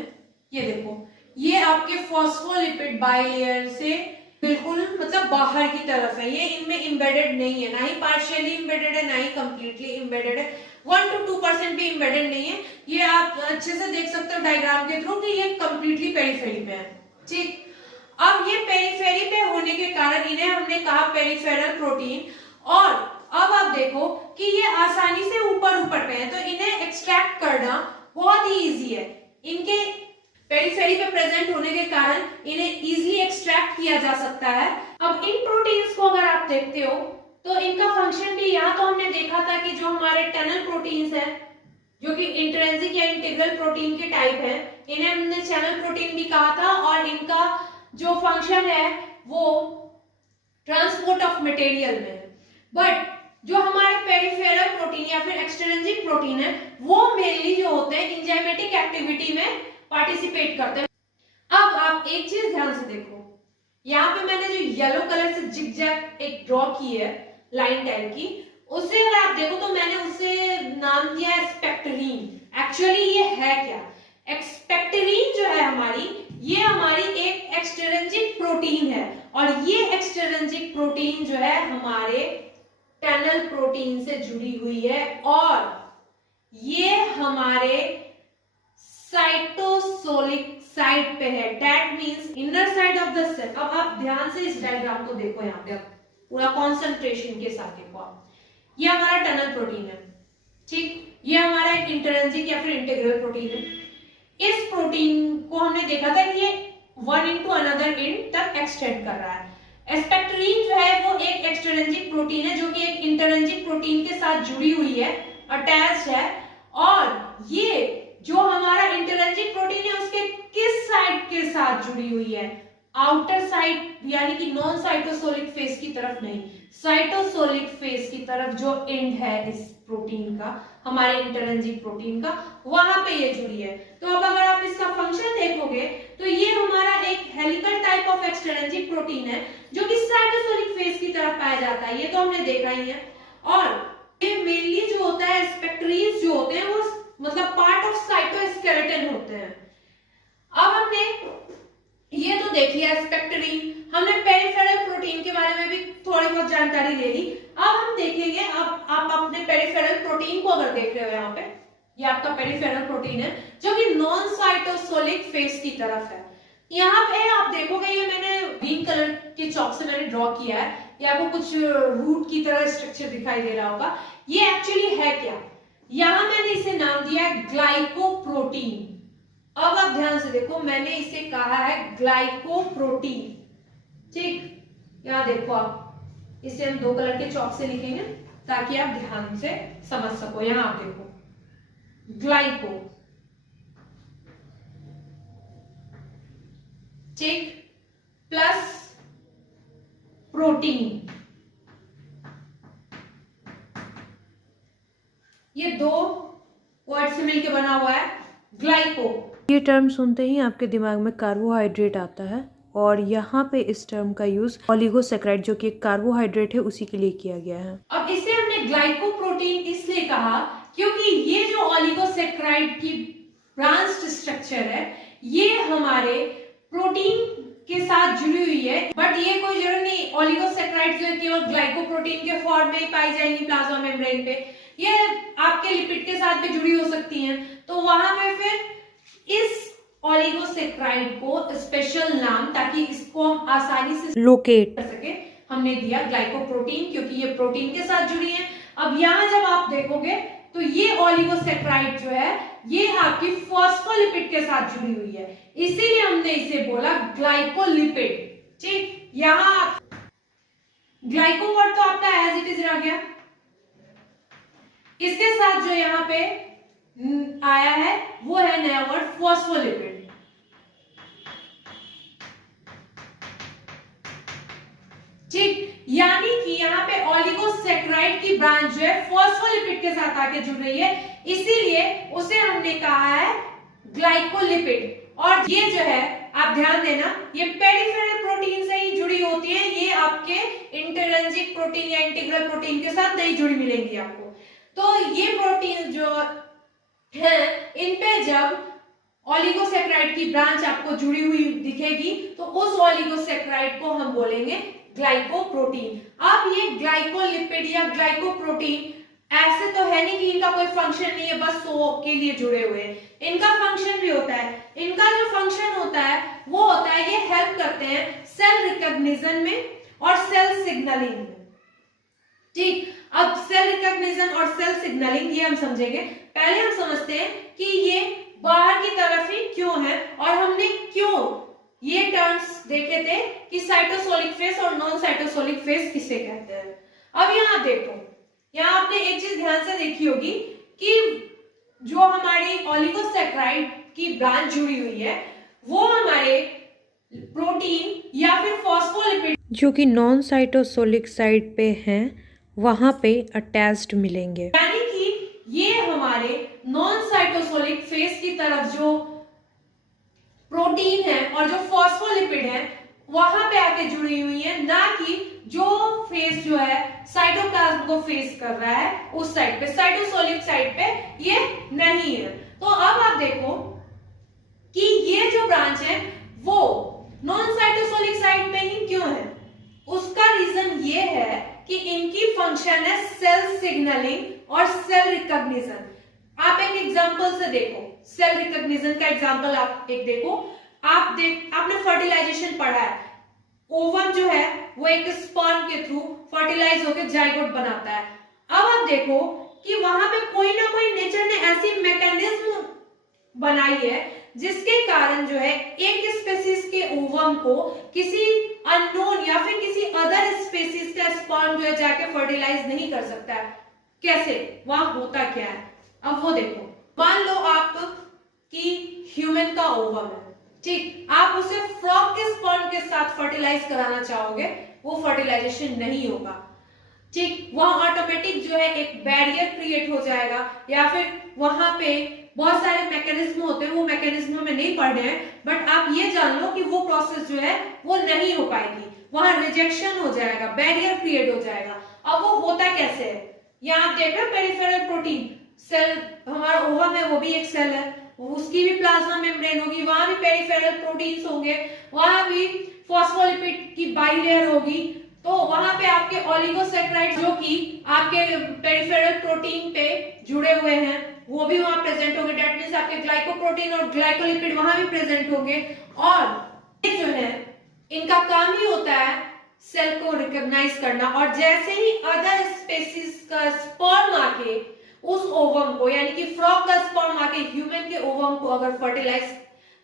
ये देखो, ये आपके फॉस्फोलिपिड बाइलेयर से बिल्कुल मतलब बाहर की तरफ है, ये इनमें एम्बेडेड नहीं है, ना ही पार्शियली एम्बेडेड है, ना ही कंप्लीटली एम्बेडेड है, 1 to 2% भी एम्बेडेड नहीं है। ये आप अच्छे से देख सकते हो डायग्राम के थ्रू कि ये कंप्लीटली पेरिफेरी पे है। ठीक, अब ये पेरिफेरी पे होने के कारण इन्हें हमने कहा पेरिफेरल प्रोटीन। और अब आप देखो कि ये आसानी से ऊपर पे है, तो इन्हें एक्सट्रैक्ट करना बहुत ही इजी है। इनके पेरिफेरी पे प्रेजेंट होने के कारण इन्हें इजीली एक्सट्रैक्ट किया जा सकता है। अब इन प्रोटीन्स को अगर आप देखते हो तो इनका फंक्शन भी, यहाँ तो हमने देखा था कि जो हमारे टनल प्रोटीन्स हैं जो कि इंट्रिंसिक या इंटीग्रल प्रोटीन के टाइप है, इन्हें हमने चैनल प्रोटीन भी कहा था, और इनका जो फंक्शन है वो ट्रांसपोर्ट ऑफ मटेरियल में है। बट जो हमारे पेरिफेरल प्रोटीन या फिर एक्सट्रिंसिक प्रोटीन है वो मेनली जो होते हैं एंजाइमेटिक एक्टिविटी में पार्टिसिपेट करते हैं। अब आप एक चीज ध्यान से देखो, यहाँ पे मैंने जो येलो कलर से जिगजैग एक ड्रॉ की है लाइन टाइप की, उसे अगर आप देखो तो मैंने उसे नाम दिया है स्पेक्टरीन। एक्चुअली ये है क्या? एक्सपेक्टरीन जो है हमारी, ये हमारी एक एक्सट्रिंसिक प्रोटीन है, और ये एक्सट्रिंसिक प्रोटीन जो है हमारे टनल प्रोटीन से जुड़ी हुई है, और ये हमारे साइटोसोलिक साइड पे है, that means inner side of the cell. अब आप ध्यान से इस डायग्राम को देखो, यहाँ पे पूरा कंसंट्रेशन के साथ देखो आप। ये हमारा टनल प्रोटीन है, ठीक, ये हमारा एक इंटरेंसिक या फिर इंटीग्रल प्रोटीन है। इस प्रोटीन को हमने देखा था कि ये वन इंटू अनदर एंड तक एक्सटेंड कर रहा है। एस्पेक्ट्रीन जो है वो एक एक्सट्रिंसिक प्रोटीन है जो कि एक इंटरेंसिक प्रोटीन के साथ जुड़ी हुई है, अटैच्ड है। और ये जो हमारा इंटरेंसिक प्रोटीन है उसके किस साइड के साथ जुड़ी हुई है? आउटर साइड, यानी कि नॉन साइटोसोलिक फेस की तरफ नहीं, साइटोसोलिक फेस की तरफ जो एंड है इस प्रोटीन का, हमारे इंटरेंसिक प्रोटीन का, वहां पे ये जुड़ी है। तो अब अगर आप इसका फंक्शन देखोगे तो ये हमारा एक helical type of extrinsic protein है जो कि साइटोसोलिक फेस की तरफ पाया जाता है, ये तो हमने देखा ही है। और ये मेनली जो होता है स्पेक्ट्रीज जो होते हैं वो मतलब पार्ट ऑफ साइटोस्केलेटन होते हैं। अब हमने ये तो देख लिया स्पेक्ट्रीन, हमने पेरिफेरल प्रोटीन के बारे में भी थोड़ी बहुत जानकारी ले ली। अब हम देखेंगे, अब आप अपने पेरिफेरल प्रोटीन को अगर देख रहे हो, यहाँ पे ये आपका पेरिफेरल प्रोटीन है जो कि नॉन साइटोसोलिक फेस की तरफ है। यहाँ पे आप देखोगे ये मैंने ग्रीन कलर के चॉक से मैंने ड्रॉ किया है, ये आपको कुछ रूट की तरह स्ट्रक्चर दिखाई दे रहा होगा। ये एक्चुअली है क्या? यहाँ मैंने इसे नाम दिया है ग्लाइकोप्रोटीन। अब आप ध्यान से देखो, मैंने इसे कहा है ग्लाइकोप्रोटीन, ठीक। यहाँ देखो आप, इसे हम 2 कलर के चॉक से लिखेंगे ताकि आप ध्यान से समझ सको। यहाँ आप देखो, ग्लाइको, ठीक, प्लस प्रोटीन, ये 2 वर्ड से मिलकर बना हुआ है ग्लाइको। ये टर्म सुनते ही आपके दिमाग में कार्बोहाइड्रेट आता है, और यहाँ पे इस टर्म का यूज ओलिगोसैकेराइड जो कि एक कार्बोहाइड्रेट है उसी के लिए किया गया है। अब इसे हमने ग्लाइकोप्रोटीन इसलिए कहा क्योंकि ये जो ओलिगोसैकेराइड की ब्रांच्ड स्ट्रक्चर है ये हमारे प्रोटीन के साथ जुड़ी हुई है। बट ये कोई जरूरत नहीं ओलिगोसैकेराइड जो है केवल ग्लाइकोप्रोटीन के फॉर्म में ही पाई जाएंगी प्लाज्मा मेम्ब्रेन पे, ये आपके लिपिड के साथ भी जुड़ी हो सकती हैं। तो वहां पे फिर इस ओलिगोसैकेराइड को स्पेशल नाम, ताकि इसको हम आसानी से लोकेट कर सके, हमने दिया ग्लाइकोप्रोटीन क्योंकि ये प्रोटीन के साथ जुड़ी है। अब यहाँ जब आप देखोगे तो ये ओलिगोसैकेराइड जो है ये आपकी फॉस्फोलिपिड के साथ जुड़ी हुई है, इसीलिए हमने इसे बोला ग्लाइकोलिपिड, ठीक। यहाँ ग्लाइको वर्ड तो आपका एज इट इज रह गया, इसके साथ जो यहाँ पे आया है वो है नया वर्ड फॉस्फोलिपिड, ठीक। यानी कि यहाँ पे ओलिगोसैकेराइड की ब्रांच जो है फॉस्फोलिपिड के साथ आके जुड़ रही है, इसीलिए उसे हमने कहा है ग्लाइकोलिपिड। और ये जो है आप ध्यान देना, ये पेरिफेरल प्रोटीन से ही जुड़ी होती है, ये आपके इंटरेंसिक प्रोटीन या इंटीग्रल प्रोटीन के साथ नहीं जुड़ी मिलेंगी आपको। तो ये प्रोटीन जो है इन पे जब ओलिगोसैकेराइड की ब्रांच आपको जुड़ी हुई दिखेगी तो उस ओलिगोसैकेराइड को हम बोलेंगे ग्लाइकोप्रोटीन। अब ये ग्लाइकोलिपिड या ग्लाइकोप्रोटीन ऐसे तो है नहीं कि इनका कोई फंक्शन नहीं है, बस सो के लिए जुड़े हुए हैं, इनका फंक्शन भी होता है। इनका जो फंक्शन होता है वो होता है ये हेल्प करते हैं सेल रिकॉग्निशन में और सेल सिग्नलिंग में, ठीक। अब सेल रिकॉग्निशन और सेल सिग्नलिंग ये हम समझेंगे, पहले हम समझते हैं कि ये बाहर की तरफ ही क्यों है और हमने क्यों ये टर्म्स देखे थे कि साइटोसोलिक फेस और नॉन साइटोसोलिक फेस किसे कहते हैं। अब यहाँ देखो, यहाँ आपने एक चीज ध्यान से देखी होगी कि जो हमारी ओलिगोसैकेराइड की ब्रांच जुड़ी हुई है वो हमारे प्रोटीन या फिर फॉस्फोलिपिड जो कि नॉन साइटोसोलिक साइड पे हैं वहां पे अटैच्ड मिलेंगे, यानी कि ये हमारे नॉन साइटोसोलिक फेस की तरफ जो प्रोटीन है और जो फॉस्फोलिपिड है वहां पे आके जुड़ी हुई है, ना कि जो फेस जो है साइटोप्लाज्म को फेस कर रहा है उस साइड पे, साइटोसोलिक साइड पे ये नहीं है। तो अब आप देखो कि ये जो ब्रांच है वो नॉन साइटोसोलिक साइड पे ही क्यों है, उसका रीजन ये है कि इनकी फंक्शन है सेल सिग्नलिंग और सेल रिकॉग्निशन। आप एक एग्जांपल से देखो, सेल रिकॉग्निशन का एग्जांपल आप एक देखो। आपने फर्टिलाइजेशन पढ़ा है, ओवम जो है वो एक स्पर्म के थ्रू फर्टिलाइज होकर जाइगोट बनाता है। अब आप देखो कि वहां पे कोई ना कोई नेचर ने ऐसी मैकेनिज्म बनाई है जिसके कारण जो है एक स्पेसीज के ओवम को किसी अननोन या फिर किसी अदर स्पेसीज का स्पर्म जो है जाके फर्टिलाइज नहीं कर सकता है। कैसे, वहां होता क्या है, अब वो देखो। मान लो आप कि ह्यूमन का ओवम है, ठीक, आप उसे फ्रॉग के स्पर्म के साथ फर्टिलाइज कराना चाहोगे, वो फर्टिलाइजेशन नहीं होगा, ठीक, वहां ऑटोमेटिक जो है एक बैरियर क्रिएट हो जाएगा, या फिर वहां पे बहुत सारे मैकेनिज्म होते हैं, वो मैकेनिज्म में नहीं पढ़ रहे हैं, बट आप ये जान लो कि वो प्रोसेस जो है वो नहीं हो पाएगी, वहां रिजेक्शन हो जाएगा, बैरियर क्रिएट हो जाएगा। अब वो होता कैसे है, यहाँ आप देख रहे हो पेरिफेरल प्रोटीन, सेल हमारा ओवम है वो भी एक सेल है, उसकी भी प्लाज्मा मेम्ब्रेन होगी, वहां भी पेरिफेरल प्रोटीन्स होंगे, वहां भी फॉस्फोलिपिड की बाइलेयर होगी, तो वहां पे आपके ओलिगोसैकेराइड जो कि आपके पेरिफेरल प्रोटीन पे जुड़े हुए हैं वो भी वहां प्रेजेंट होंगे। दैट मींस आपके ग्लाइकोप्रोटीन और ग्लाइकोलिपिड वहां भी प्रेजेंट होंगे। और ये जो है इनका काम ही होता है सेल को रिकॉग्नाइज करना, और जैसे ही अदर स्पेसीज का स्पर्म आके उस ओवम को, यानी कि फ्रॉग का स्पर्म आके ह्यूमन के ओवम को अगर फर्टिलाइज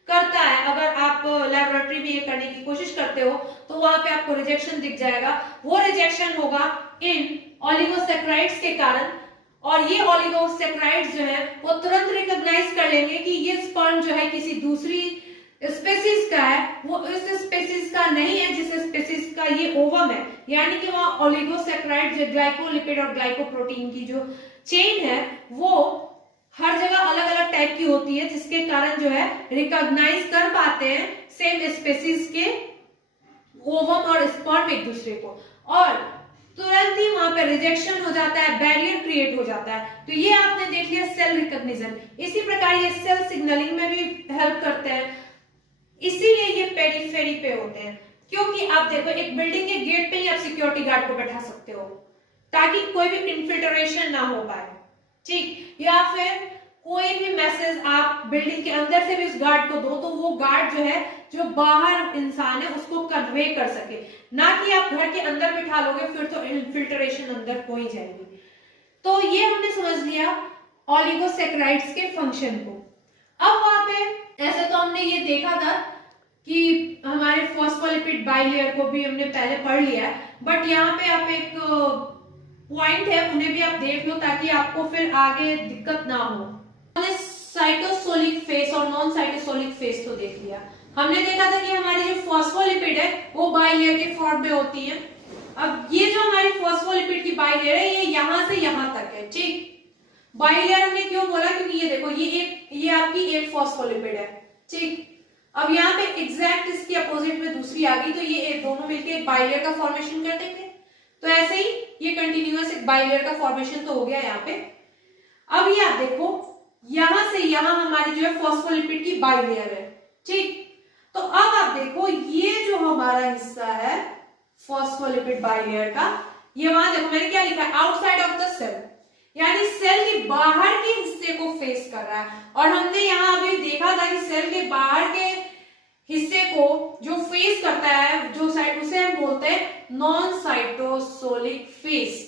करता है, अगर आप लेबोरेटरी में ये करने की कोशिश करते हो तो वहां पे आपको रिजेक्शन दिख जाएगा। वो रिजेक्शन होगा इन ओलिगोसैकेराइड्स के कारण, और ये ओलिगोसैकेराइड्स जो है वो तुरंत रिकॉग्नाइज कर लेंगे कि ये स्पर्म जो है किसी दूसरी स्पेसीज का है, वो इस स्पेसीज का नहीं है जिस स्पेसीज का ये ओवम है, यानी कि वहां ओलिगोसैकेराइड जो ग्लाइकोलिपिड और ग्लाइकोप्रोटीन की जो चेन है वो हर जगह अलग अलग टाइप की होती है, जिसके कारण जो है रिकॉग्नाइज कर पाते हैं सेम स्पेसीज के ओवम और स्पर्म एक दूसरे को, और तुरंत ही वहां पे रिजेक्शन हो जाता है, बैरियर क्रिएट हो जाता है। तो ये आपने देख लिया सेल रिकॉग्निशन। इसी प्रकार ये सेल सिग्नलिंग में भी हेल्प करते हैं, इसीलिए ये पेरिफेरी पे होते हैं, क्योंकि आप देखो एक बिल्डिंग के गेट पे ही आप सिक्योरिटी गार्ड को बैठा सकते हो ताकि कोई भी इन्फिल्ट्रेशन ना हो पाए, ठीक, या फिर कोई भी मैसेज आप बिल्डिंग के अंदर से भी उस गार्ड को दो तो वो गार्ड जो है जो बाहर इंसान है उसको कन्वे कर सके, ना कि आप घर के अंदर बिठा लोगे फिर तो इन्फिल्ट्रेशन अंदर हो ही जाएगी। तो ये हमने समझ लिया ओलिगोसैकेराइड्स के फंक्शन को। अब वहां पे ऐसे तो हमने ये देखा था कि हमारे फॉस्फोलिपिड बाइलेयर को भी हमने पहले पढ़ लिया है, बट यहाँ पे आप एक पॉइंट है उन्हें भी आप देख लो ताकि आपको फिर आगे दिक्कत ना हो। हमने साइटोसोलिक फेस और नॉन साइटोसोलिक फेस तो देख लिया। हमने देखा था कि हमारी जो फॉस्फोलिपिड है वो बाइलेयर के फॉर्म में होती है। अब ये जो हमारी फॉस्फोलिपिड की बाइलेयर है ये यहां से यहां तक है, ठीक। बाइलेयर हमने क्यों बोला, क्योंकि ये देखो ये आपकी एक फॉस्फोलिपिड है, ठीक। अब यहाँ पे एग्जैक्ट इसकी अपोजिट में दूसरी आ गई तो ये दोनों मिलकर एक बाइलेयर का फॉर्मेशन कर देंगे। तो ऐसे ही ये कंटिन्यूअस एक बाइलेयर का फॉर्मेशन तो हो गया यहाँ पे। अब ये आप देखो यहां से यहां हमारी जो है फॉस्फोलिपिड की बाइलेयर है, ठीक। तो अब आप देखो ये जो हमारा हिस्सा है फॉस्फोलिपिड बाइलेयर का, ये वहां देखो मैंने क्या लिखा है, आउटसाइड ऑफ द सेल, यानी सेल के बाहर के हिस्से को फेस कर रहा है। और हमने यहाँ अभी देखा था कि सेल के बाहर के हिस्से को जो फेस करता है जो साइड, उसे हम बोलते हैं नॉन साइटोसोलिक फेस।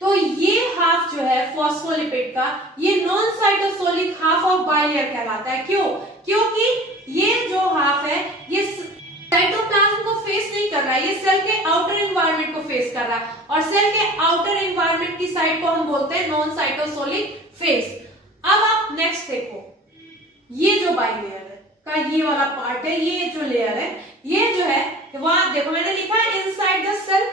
तो ये हाफ जो है फॉस्फोलिपिड का, ये non cytosolic half of bilayer कहलाता है। क्यों? क्योंकि ये जो हाफ है ये साइटोप्लाज्म को फेस नहीं कर रहा है, ये सेल के आउटर एनवायरनमेंट को फेस कर रहा है, और सेल के आउटर एनवायरनमेंट की साइड को हम बोलते हैं नॉन साइटोसोलिक फेस। अब आप नेक्स्ट देखो, ये जो बाइलेयर का ये वाला पार्ट है, ये जो लेयर है, ये जो है वहां देखो मैंने लिखा है इनसाइड द सेल,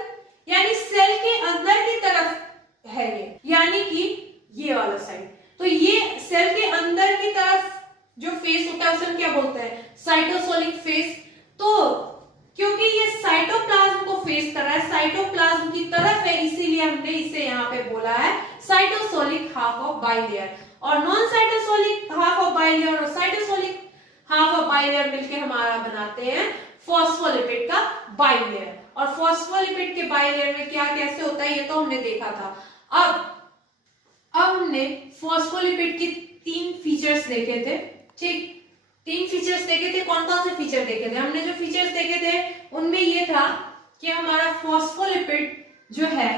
यानी सेल के अंदर की तरफ है ये, यानी कि ये वाला साइड। तो ये सेल के अंदर की तरफ जो फेस होता है उसे हम क्या बोलते हैं, साइटोसोलिक फेस। तो क्योंकि ये साइटोप्लाज्म को फेस कर रहा है, साइटोप्लाज्म की तरफ है, इसीलिए हमने इसे यहाँ पे बोला है साइटोसोलिक हाफ ऑफ बाइलेयर। और non cytosolic half of bilayer और साइटोसोलिक हाफ ऑफ बाइलेयर मिलके हमारा बनाते हैं फॉस्फोलिपिड का बाइलेयर। और फॉस्फोलिपिड के बाइलेयर में क्या कैसे होता है ये तो हमने देखा था। अब अब हमने फॉस्फोलिपिड के 3 फीचर्स देखे थे, ठीक, 3 फीचर्स देखे थे। कौन कौन से फीचर देखे थे? हमने जो फीचर्स देखे थे उनमें ये था कि हमारा फॉस्फोलिपिड जो है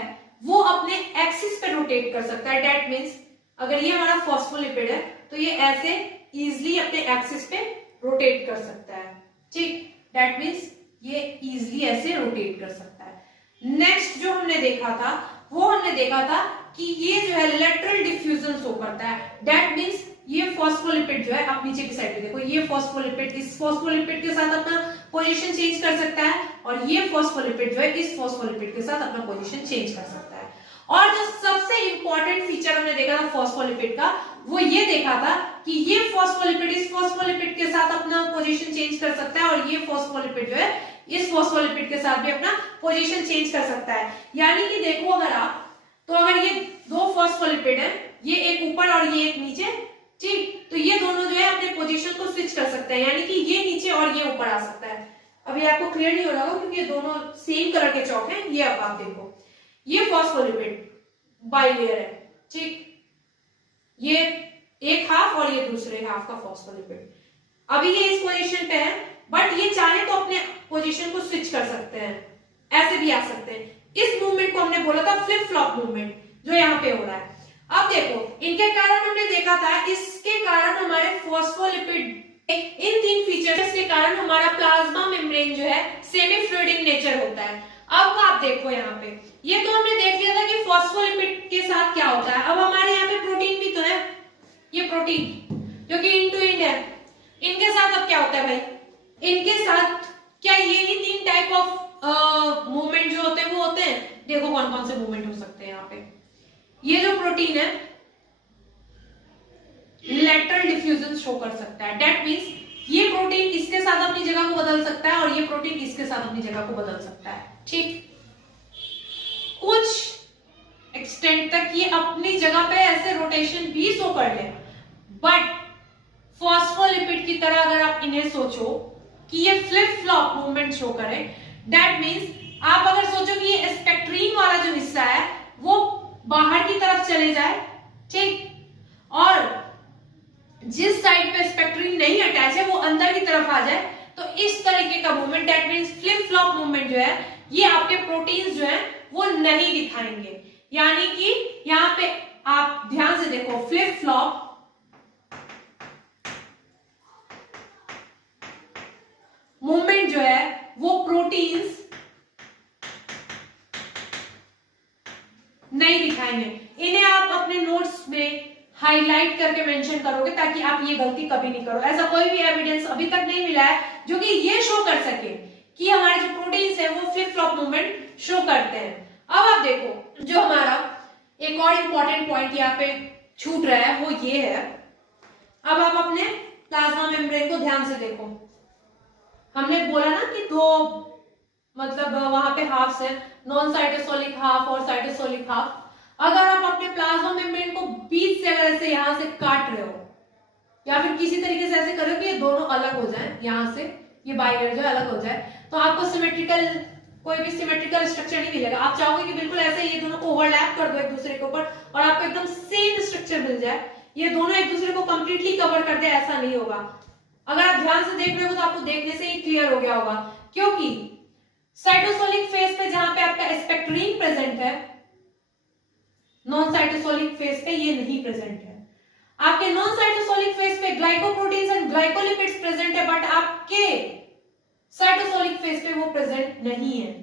वो अपने एक्सिस पे रोटेट कर सकता है। दैट मीन्स अगर ये हमारा फॉस्फोलिपिड है तो ये ऐसे इजिली अपने एक्सिस पे रोटेट कर सकता है, ठीक, दैट मीन्स ये इजिली ऐसे रोटेट कर सकता है। नेक्स्ट जो हमने देखा था वो हमने देखा था कि ये जो है लेटरल डिफ्यूजन शो करता है। दैट मीन्स ये फॉस्फोलिपिड जो है, आप नीचे की साइड पे देखो, ये फॉस्फोलिपिड इस फॉस्फोलिपिड के साथ अपना पोजीशन चेंज कर सकता है और ये फॉस्फोलिपिड जो है इस फॉस्फोलिपिड के साथ अपना पोजीशन चेंज कर सकता है। और जो सबसे इंपॉर्टेंट फीचर हमने देखा था फॉस्फोलिपिड का, वो ये देखा था कि ये फॉस्फोलिपिड इस फॉस्फोलिपिड के साथ अपना पोजीशन चेंज कर सकता है और ये फॉस्फोलिपिड जो है इस फॉस्फोलिपिड के साथ भी अपना पोजीशन चेंज कर सकता है। यानी कि देखो अगर आप, तो अगर ये 2 फॉस्फोलिपिड है, ये एक ऊपर और ये एक नीचे, ठीक, तो ये दोनों जो है अपने पोजीशन को स्विच कर सकते हैं, यानी कि ये नीचे और ये ऊपर आ सकता है। अभी आपको क्लियर नहीं हो रहा होगा क्योंकि ये दोनों सेम कलर के चौक हैं। ये अब आप देखो, ये फॉस्फोलिपिड बाइलेयर है, ठीक, ये एक हाफ और ये दूसरे हाफ का फॉस्फोलिपिड। अभी ये इस पोजीशन पे है, बट ये चाहे तो अपने पोजीशन को स्विच कर सकते हैं, ऐसे भी आ सकते हैं। इस मूवमेंट को हमने बोला था फ्लिप फ्लॉप मूवमेंट, जो यहाँ पे हो रहा है। अब देखो, इनके कारण हमने देखा था, इसके कारण हमारे फॉस्फोलिपिड, इन 3 फीचर्स के कारण हमारा प्लाज्मा मेम्ब्रेन जो है सेमी फ्लूइड इन नेचर होता है। अब आप देखो यहाँ पे, ये तो हमने देख लिया था कि फॉस्फोलिपिड के साथ क्या होता है। अब हमारे यहाँ पे प्रोटीन भी तो है, ये प्रोटीन जो कि इंड टू इंड है, इनके साथ अब क्या होता है भाई? इनके साथ क्या यही 3 टाइप ऑफ मूवमेंट जो होते हैं वो होते हैं? देखो कौन कौन से मूवमेंट हो सकते हैं यहाँ पे। ये जो प्रोटीन है लेटरल डिफ्यूजन शो कर सकता है। दैट मींस ये प्रोटीन इसके साथ अपनी जगह को बदल सकता है और ये प्रोटीन इसके साथ अपनी जगह को बदल सकता है, ठीक, कुछ एक्सटेंट तक ये अपनी जगह पे ऐसे रोटेशन भी शो कर ले। बट फॉस्फोलिपिड की तरह अगर आप इन्हें सोचो कि ये फ्लिप फ्लॉप मूवमेंट शो करे, दैट मींस आप अगर सोचो कि ये स्पेक्ट्रीन वाला जो हिस्सा है वो बाहर की तरफ चले जाए, ठीक, और जिस साइड पे स्पेक्ट्रीन नहीं अटैच है वो अंदर की तरफ आ जाए, तो इस तरीके का movement, that means flip flop movement जो है ये आपके प्रोटीन्स जो है वो नहीं दिखाएंगे। यानी कि यहाँ पे आप ध्यान से देखो, फ्लिप फ्लॉप मूवमेंट जो है वो प्रोटीन्स नहीं दिखाएंगे। इन्हें आप अपने नोट्स में हाईलाइट करके मेंशन करोगे ताकि आप ये गलती कभी नहीं करो। ऐसा कोई भी एविडेंस अभी तक नहीं मिला है जो कि ये शो कर सके कि हमारे जो प्रोटीन्स है वो फ्लिप फ्लॉप मूवमेंट शो करते हैं। अब आप देखो, जो हमारा एक और इंपॉर्टेंट पॉइंट यहाँ पे छूट रहा है वो ये है। अब आप अपने प्लाज्मा मेम्ब्रेन को ध्यान से देखो, हमने बोला ना कि 2 मतलब वहां पे हाफ्स है, नॉन साइटोसोलिक हाफ और साइटोसोलिक हाफ। अगर आप अपने प्लाज्मा मेम्ब्रेन को बीच से अगर ऐसे यहां से काट रहे हो या फिर किसी तरीके से ऐसे करो कि ये दोनों अलग हो जाए, यहां से ये बाइलेयर जो अलग हो जाए, तो आपको सिमेट्रिकल, कोई भी सिमेट्रिकल स्ट्रक्चर नहीं मिलेगा। आप चाहोगे कि बिल्कुल ऐसे ये दोनों को ओवरलैप कर दो एक दूसरे के ऊपर और आपको एकदम सेम स्ट्रक्चर मिल जाए, ये दोनों एक दूसरे को कंप्लीटली कवर कर दे, ऐसा नहीं होगा। अगर आप ध्यान से देख रहे हो तो आपको देखने से ही क्लियर हो गया होगा, क्योंकि साइटोसोलिक फेज पे जहां पे आपका स्पेक्ट्रीन प्रेजेंट है, नॉन साइटोसोलिक फेज पे ये नहीं प्रेजेंट है। आपके नॉन साइटोसोलिक फेज पे ग्लाइकोप्रोटीन्स एंड ग्लाइकोलिपिड्स प्रेजेंट है, बट आपके साइटोसोलिक फेज पे वो प्रेजेंट नहीं है,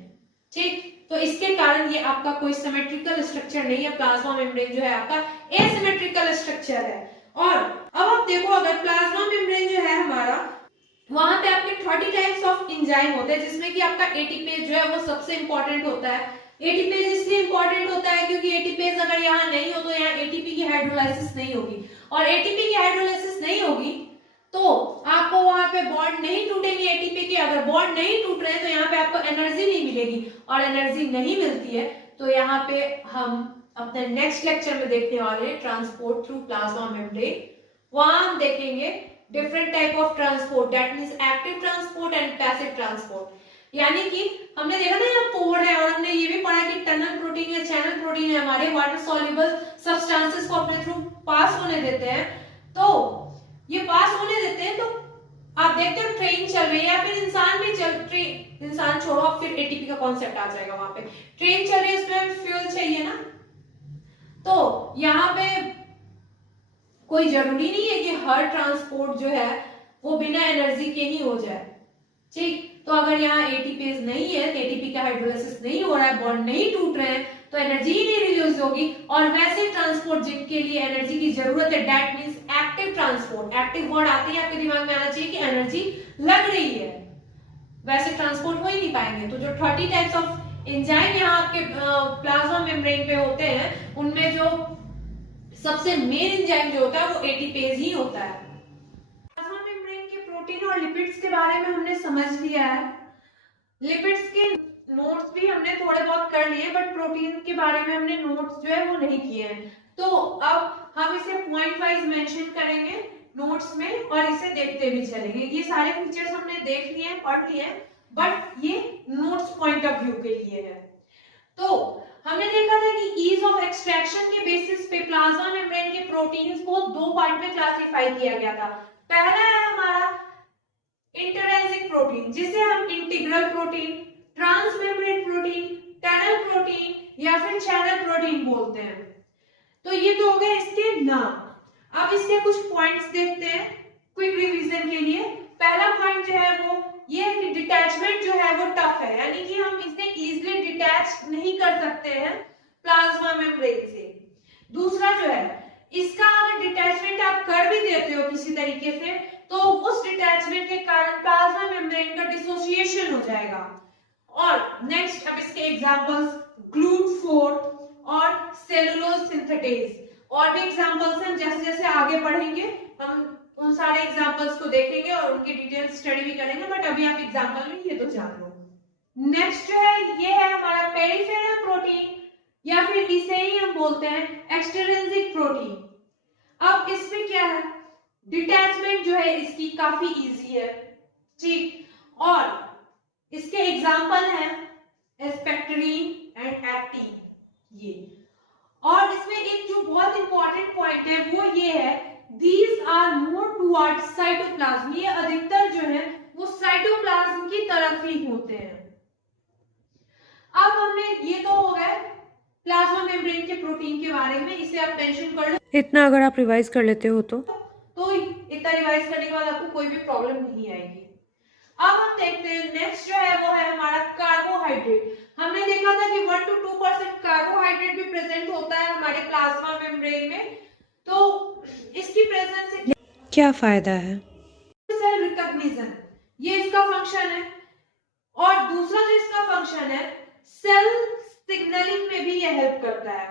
ठीक। तो इसके कारण ये आपका कोई सिमेट्रिकल स्ट्रक्चर नहीं है, प्लाज्मा मेम्ब्रेन जो है आपका एसिमेट्रिकल स्ट्रक्चर है। और अब आप देखो, अगर प्लाज्मा मेम्ब्रेन जो है हमारा, वहां पे आपके 30 टाइप्स ऑफ एंजाइम होते हैं, जिसमें कि आपका एटीपेज जो है वो सबसे इंपॉर्टेंट होता है। एटीपेज इसलिए इंपॉर्टेंट होता है क्योंकि एटीपेज अगर यहाँ नहीं हो तो यहाँ एटीपी की हाइड्रोलाइसिस नहीं होगी, और एटीपी की हाइड्रोलाइसिस नहीं होगी तो आपको वहां पे बॉन्ड नहीं टूटेंगे एटीपी के। अगर बॉन्ड नहीं टूट रहे हैं तो यहाँ पे आपको एनर्जी नहीं मिलेगी, और एनर्जी नहीं मिलती है तो यहाँ पे हम अपने नेक्स्ट लेक्चर में देखने वाले ट्रांसपोर्ट थ्रू प्लाज्मा मेम्ब्रेन, वहां हम देखेंगे different type of transport, that means active transport and passive transport. यानी कि हमने देखा ना यहाँ पोर है, और हमने ये भी पढ़ा कि टनल प्रोटीन या चैनल प्रोटीन है हमारे वाटर सॉल्युबल सब्सटेंसेस को अपने थ्रू पास होने देते हैं। तो ये पास होने देते हैं, तो आप देखते हो ट्रेन चल रही है या फिर इंसान भी ट्रेन, इंसान छोड़ो, अब फिर एटीपी का कॉन्सेप्ट आ जाएगा वहां पे। ट्रेन चल रही है, उसमें फ्यूल चाहिए ना, तो यहाँ पे कोई जरूरी नहीं है कि हर ट्रांसपोर्ट जो है वो बिना एनर्जी के ही हो जाए, ठीक। तो अगर यहाँ एटीपीज नहीं है, एटीपी का हाइड्रोलाइसिस नहीं हो रहा है, बॉन्ड नहीं टूट रहे हैं, तो एनर्जी ही नहीं रिलीज होगी। और वैसे ट्रांसपोर्ट जिनके लिए एनर्जी की जरूरत है, that means active transport, active word आते ही आपके दिमाग में आना चाहिए कि एनर्जी लग रही है, वैसे ट्रांसपोर्ट हो ही नहीं पाएंगे। तो जो 30 टाइप्स ऑफ एंजाइम यहाँ आपके प्लाज्मा मेम्ब्रेन पे होते हैं, उनमें जो सबसे मेन एंजाइम जो होता है वो एटीपेज ही होता है। प्लाज्मा मेम्ब्रेन के प्रोटीन और लिपिड्स के बारे में हमने समझ लिया है। लिपिड्स के नोट्स भी हमने थोड़े बहुत कर लिए, बट प्रोटीन के बारे में हमने नोट्स जो है वो नहीं किए हैं। तो अब हम इसे पॉइंट वाइज मेंशन करेंगे नोट्स में, और इसे देखते भी चलेंगे। ये सारे फीचर्स हमने देख लिए हैं, पढ़ लिए हैं, बट ये नोट्स पॉइंट ऑफ व्यू के लिए है। तो हमने देखा था कि ईज ऑफ एक्सट्रैक्शन के बेसिस पे प्लाज्मा मेम्ब्रेन के प्रोटीन्स को दो पार्ट में क्लासिफाई किया गया था। पहला है हमारा इंटरैंसिक प्रोटीन, जिसे हम integral protein, transmembrane protein, tunnel protein या फिर चैनल प्रोटीन बोलते हैं। तो ये तो हो गए इसके नाम। अब इसके कुछ पॉइंट्स देखते हैं क्विक रिवीजन के लिए। पहला पॉइंट जो है वो ये है कि डिटैचमेंट जो है वो टफ है, यानी कि हम इसे इजीली डिटैच नहीं कर सकते हैं प्लाज्मा मेम्ब्रेन से। दूसरा जो है, इसका अगर डिटैचमेंट आप कर भी देते हो किसी तरीके से, तो उस डिटैचमेंट के कारण प्लाज्मा मेम्ब्रेन का डिसोसिएशन हो जाएगा। और नेक्स्ट, अब इसके एग्जांपल्स ग्लूट4 और सेलुलोज सिंथेटेज, और भी एग्जांपल्स हैं, जैसे जैसे आगे पढ़ेंगे हम उन सारे एग्जांपल्स को देखेंगे और उनकी डिटेल स्टडी भी करेंगे, बट अभी आप एग्जांपल में ये तो जान लो। नेक्स्ट जो है ये है हमारा पेरिफेरल प्रोटीन, या फिर इसे ही हम बोलते हैं एक्सट्रिंसिक प्रोटीन। अब इसमें क्या है, डिटैचमेंट जो है इसकी काफी इजी है, ठीक। और इसके एग्जांपल हैं एस्पेक्टरीन एंड एक्टिन, ये। और इसमें एक जो बहुत इंपॉर्टेंट पॉइंट है वो ये है, these are more towards cytoplasm, ये अधिकतर जो है वो साइटोप्लाज्म की तरफ ही होते हैं। अब हमने ये तो हो गए प्लाज्मा मेम्ब्रेन के प्रोटीन के बारे में, इसे आप मेंशन कर लो। इतना अगर आप रिवाइज कर लेते हो तो इतना रिवाइज करने के बाद आपको कोई भी प्रॉब्लम नहीं आएगी। अब हम देखते हैं नेक्स्ट जो है वो है हमारा कार्बोहाइड्रेट। हमने देखा था कि 1 to 2% कार्बोहाइड्रेट भी प्रेजेंट होता है हमारे प्लाज्मा मेम्ब्रेन में। तो इसकी प्रेजेंस से क्या फायदा है? सेल रिकॉग्निशन, ये इसका फंक्शन है। और दूसरा जो इसका फंक्शन है, सेल सिग्नलिंग में भी ये हेल्प करता है।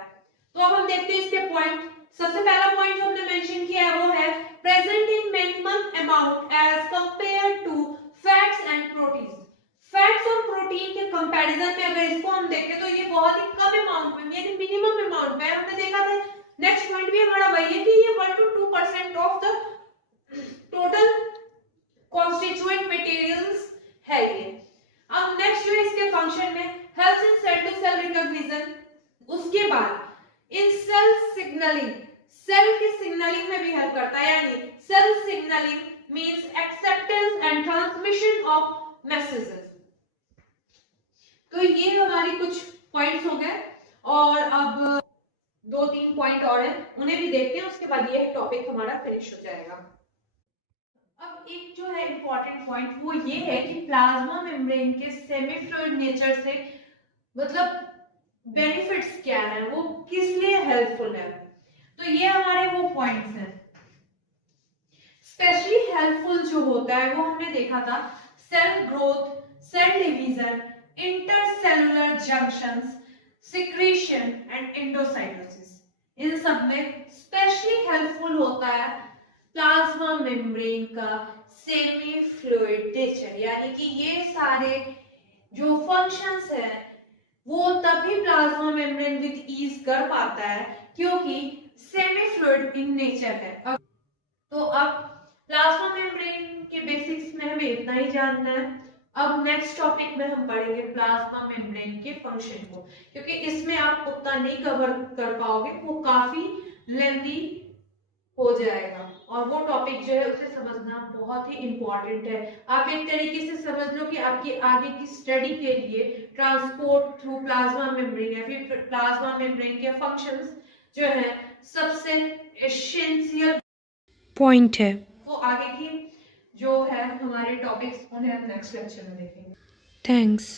तो अब हम देखते हैं इसके पॉइंट। सबसे पहला पॉइंट जो हमने मेंशन किया है वो है present in minimum amount as compared to fats and proteins. Fats और प्रोटीन के कंपैरिजन में अगर इसको हम देखें तो ये बहुत ही कम अमाउंट में, यानी मिनिमम अमाउंट में हमने देखा था। नेक्स्ट पॉइंट भी हमारा वही है कि ये 1 to 2% of the total constituent materials है ये। अब नेक्स्ट जो है इसके फंक्शन में helps in cell to cell recognition. उसके बाद इन सेल सिग्नलिंग, सेल की सिग्नलिंग में भी हेल्प करता है, यानी cell signalling means acceptance and transmission of messages. तो ये हमारी कुछ पॉइंट्स हो गए, और अब 2-3 पॉइंट और हैं, उन्हें भी देखते हैं, उसके बाद ये टॉपिक हमारा फिनिश हो जाएगा। अब एक जो है इंपॉर्टेंट पॉइंट वो ये है कि प्लाज्मा मेम्ब्रेन के सेमी फ्लूइड नेचर से मतलब बेनिफिट्स क्या हैं, वो किस लिए हेल्पफुल है। तो ये हमारे वो पॉइंट्स हैं। स्पेशली हेल्पफुल जो होता है वो हमने देखा था cell growth, cell division, intercellular junctions, secretion and endocytosis. इन सब में स्पेशली हेल्पफुल होता है प्लाज्मा मेम्ब्रेन का सेमी फ्लूइड नेचर, यानी कि ये सारे जो फंक्शंस है वो तभी प्लाज्मा मेम्ब्रेन विद ईज कर पाता है क्योंकि सेमी फ्लूइड इन नेचर है। तो अब प्लाज्मा मेम्ब्रेन के बेसिक्स में हमें इतना ही जानना है। अब नेक्स्ट टॉपिक में हम पढ़ेंगे प्लाज्मा मेम्ब्रेन के फंक्शन को, क्योंकि इसमें आप उतना नहीं कवर कर पाओगे, वो काफी लेंथी हो जाएगा और वो टॉपिक जो है उसे समझना बहुत ही इंपॉर्टेंट है। आप एक तरीके से समझ लो कि आपकी आगे की स्टडी के लिए ट्रांसपोर्ट थ्रू प्लाज्मा मेम्ब्रेन या फिर प्लाज्मा मेम्ब्रेन के फंक्शंस जो है सबसे एसेंशियल पॉइंट है। वो आगे की जो है हमारे टॉपिक्स उन्हें हम नेक्स्ट लेक्चर में देखेंगे। थैंक्स।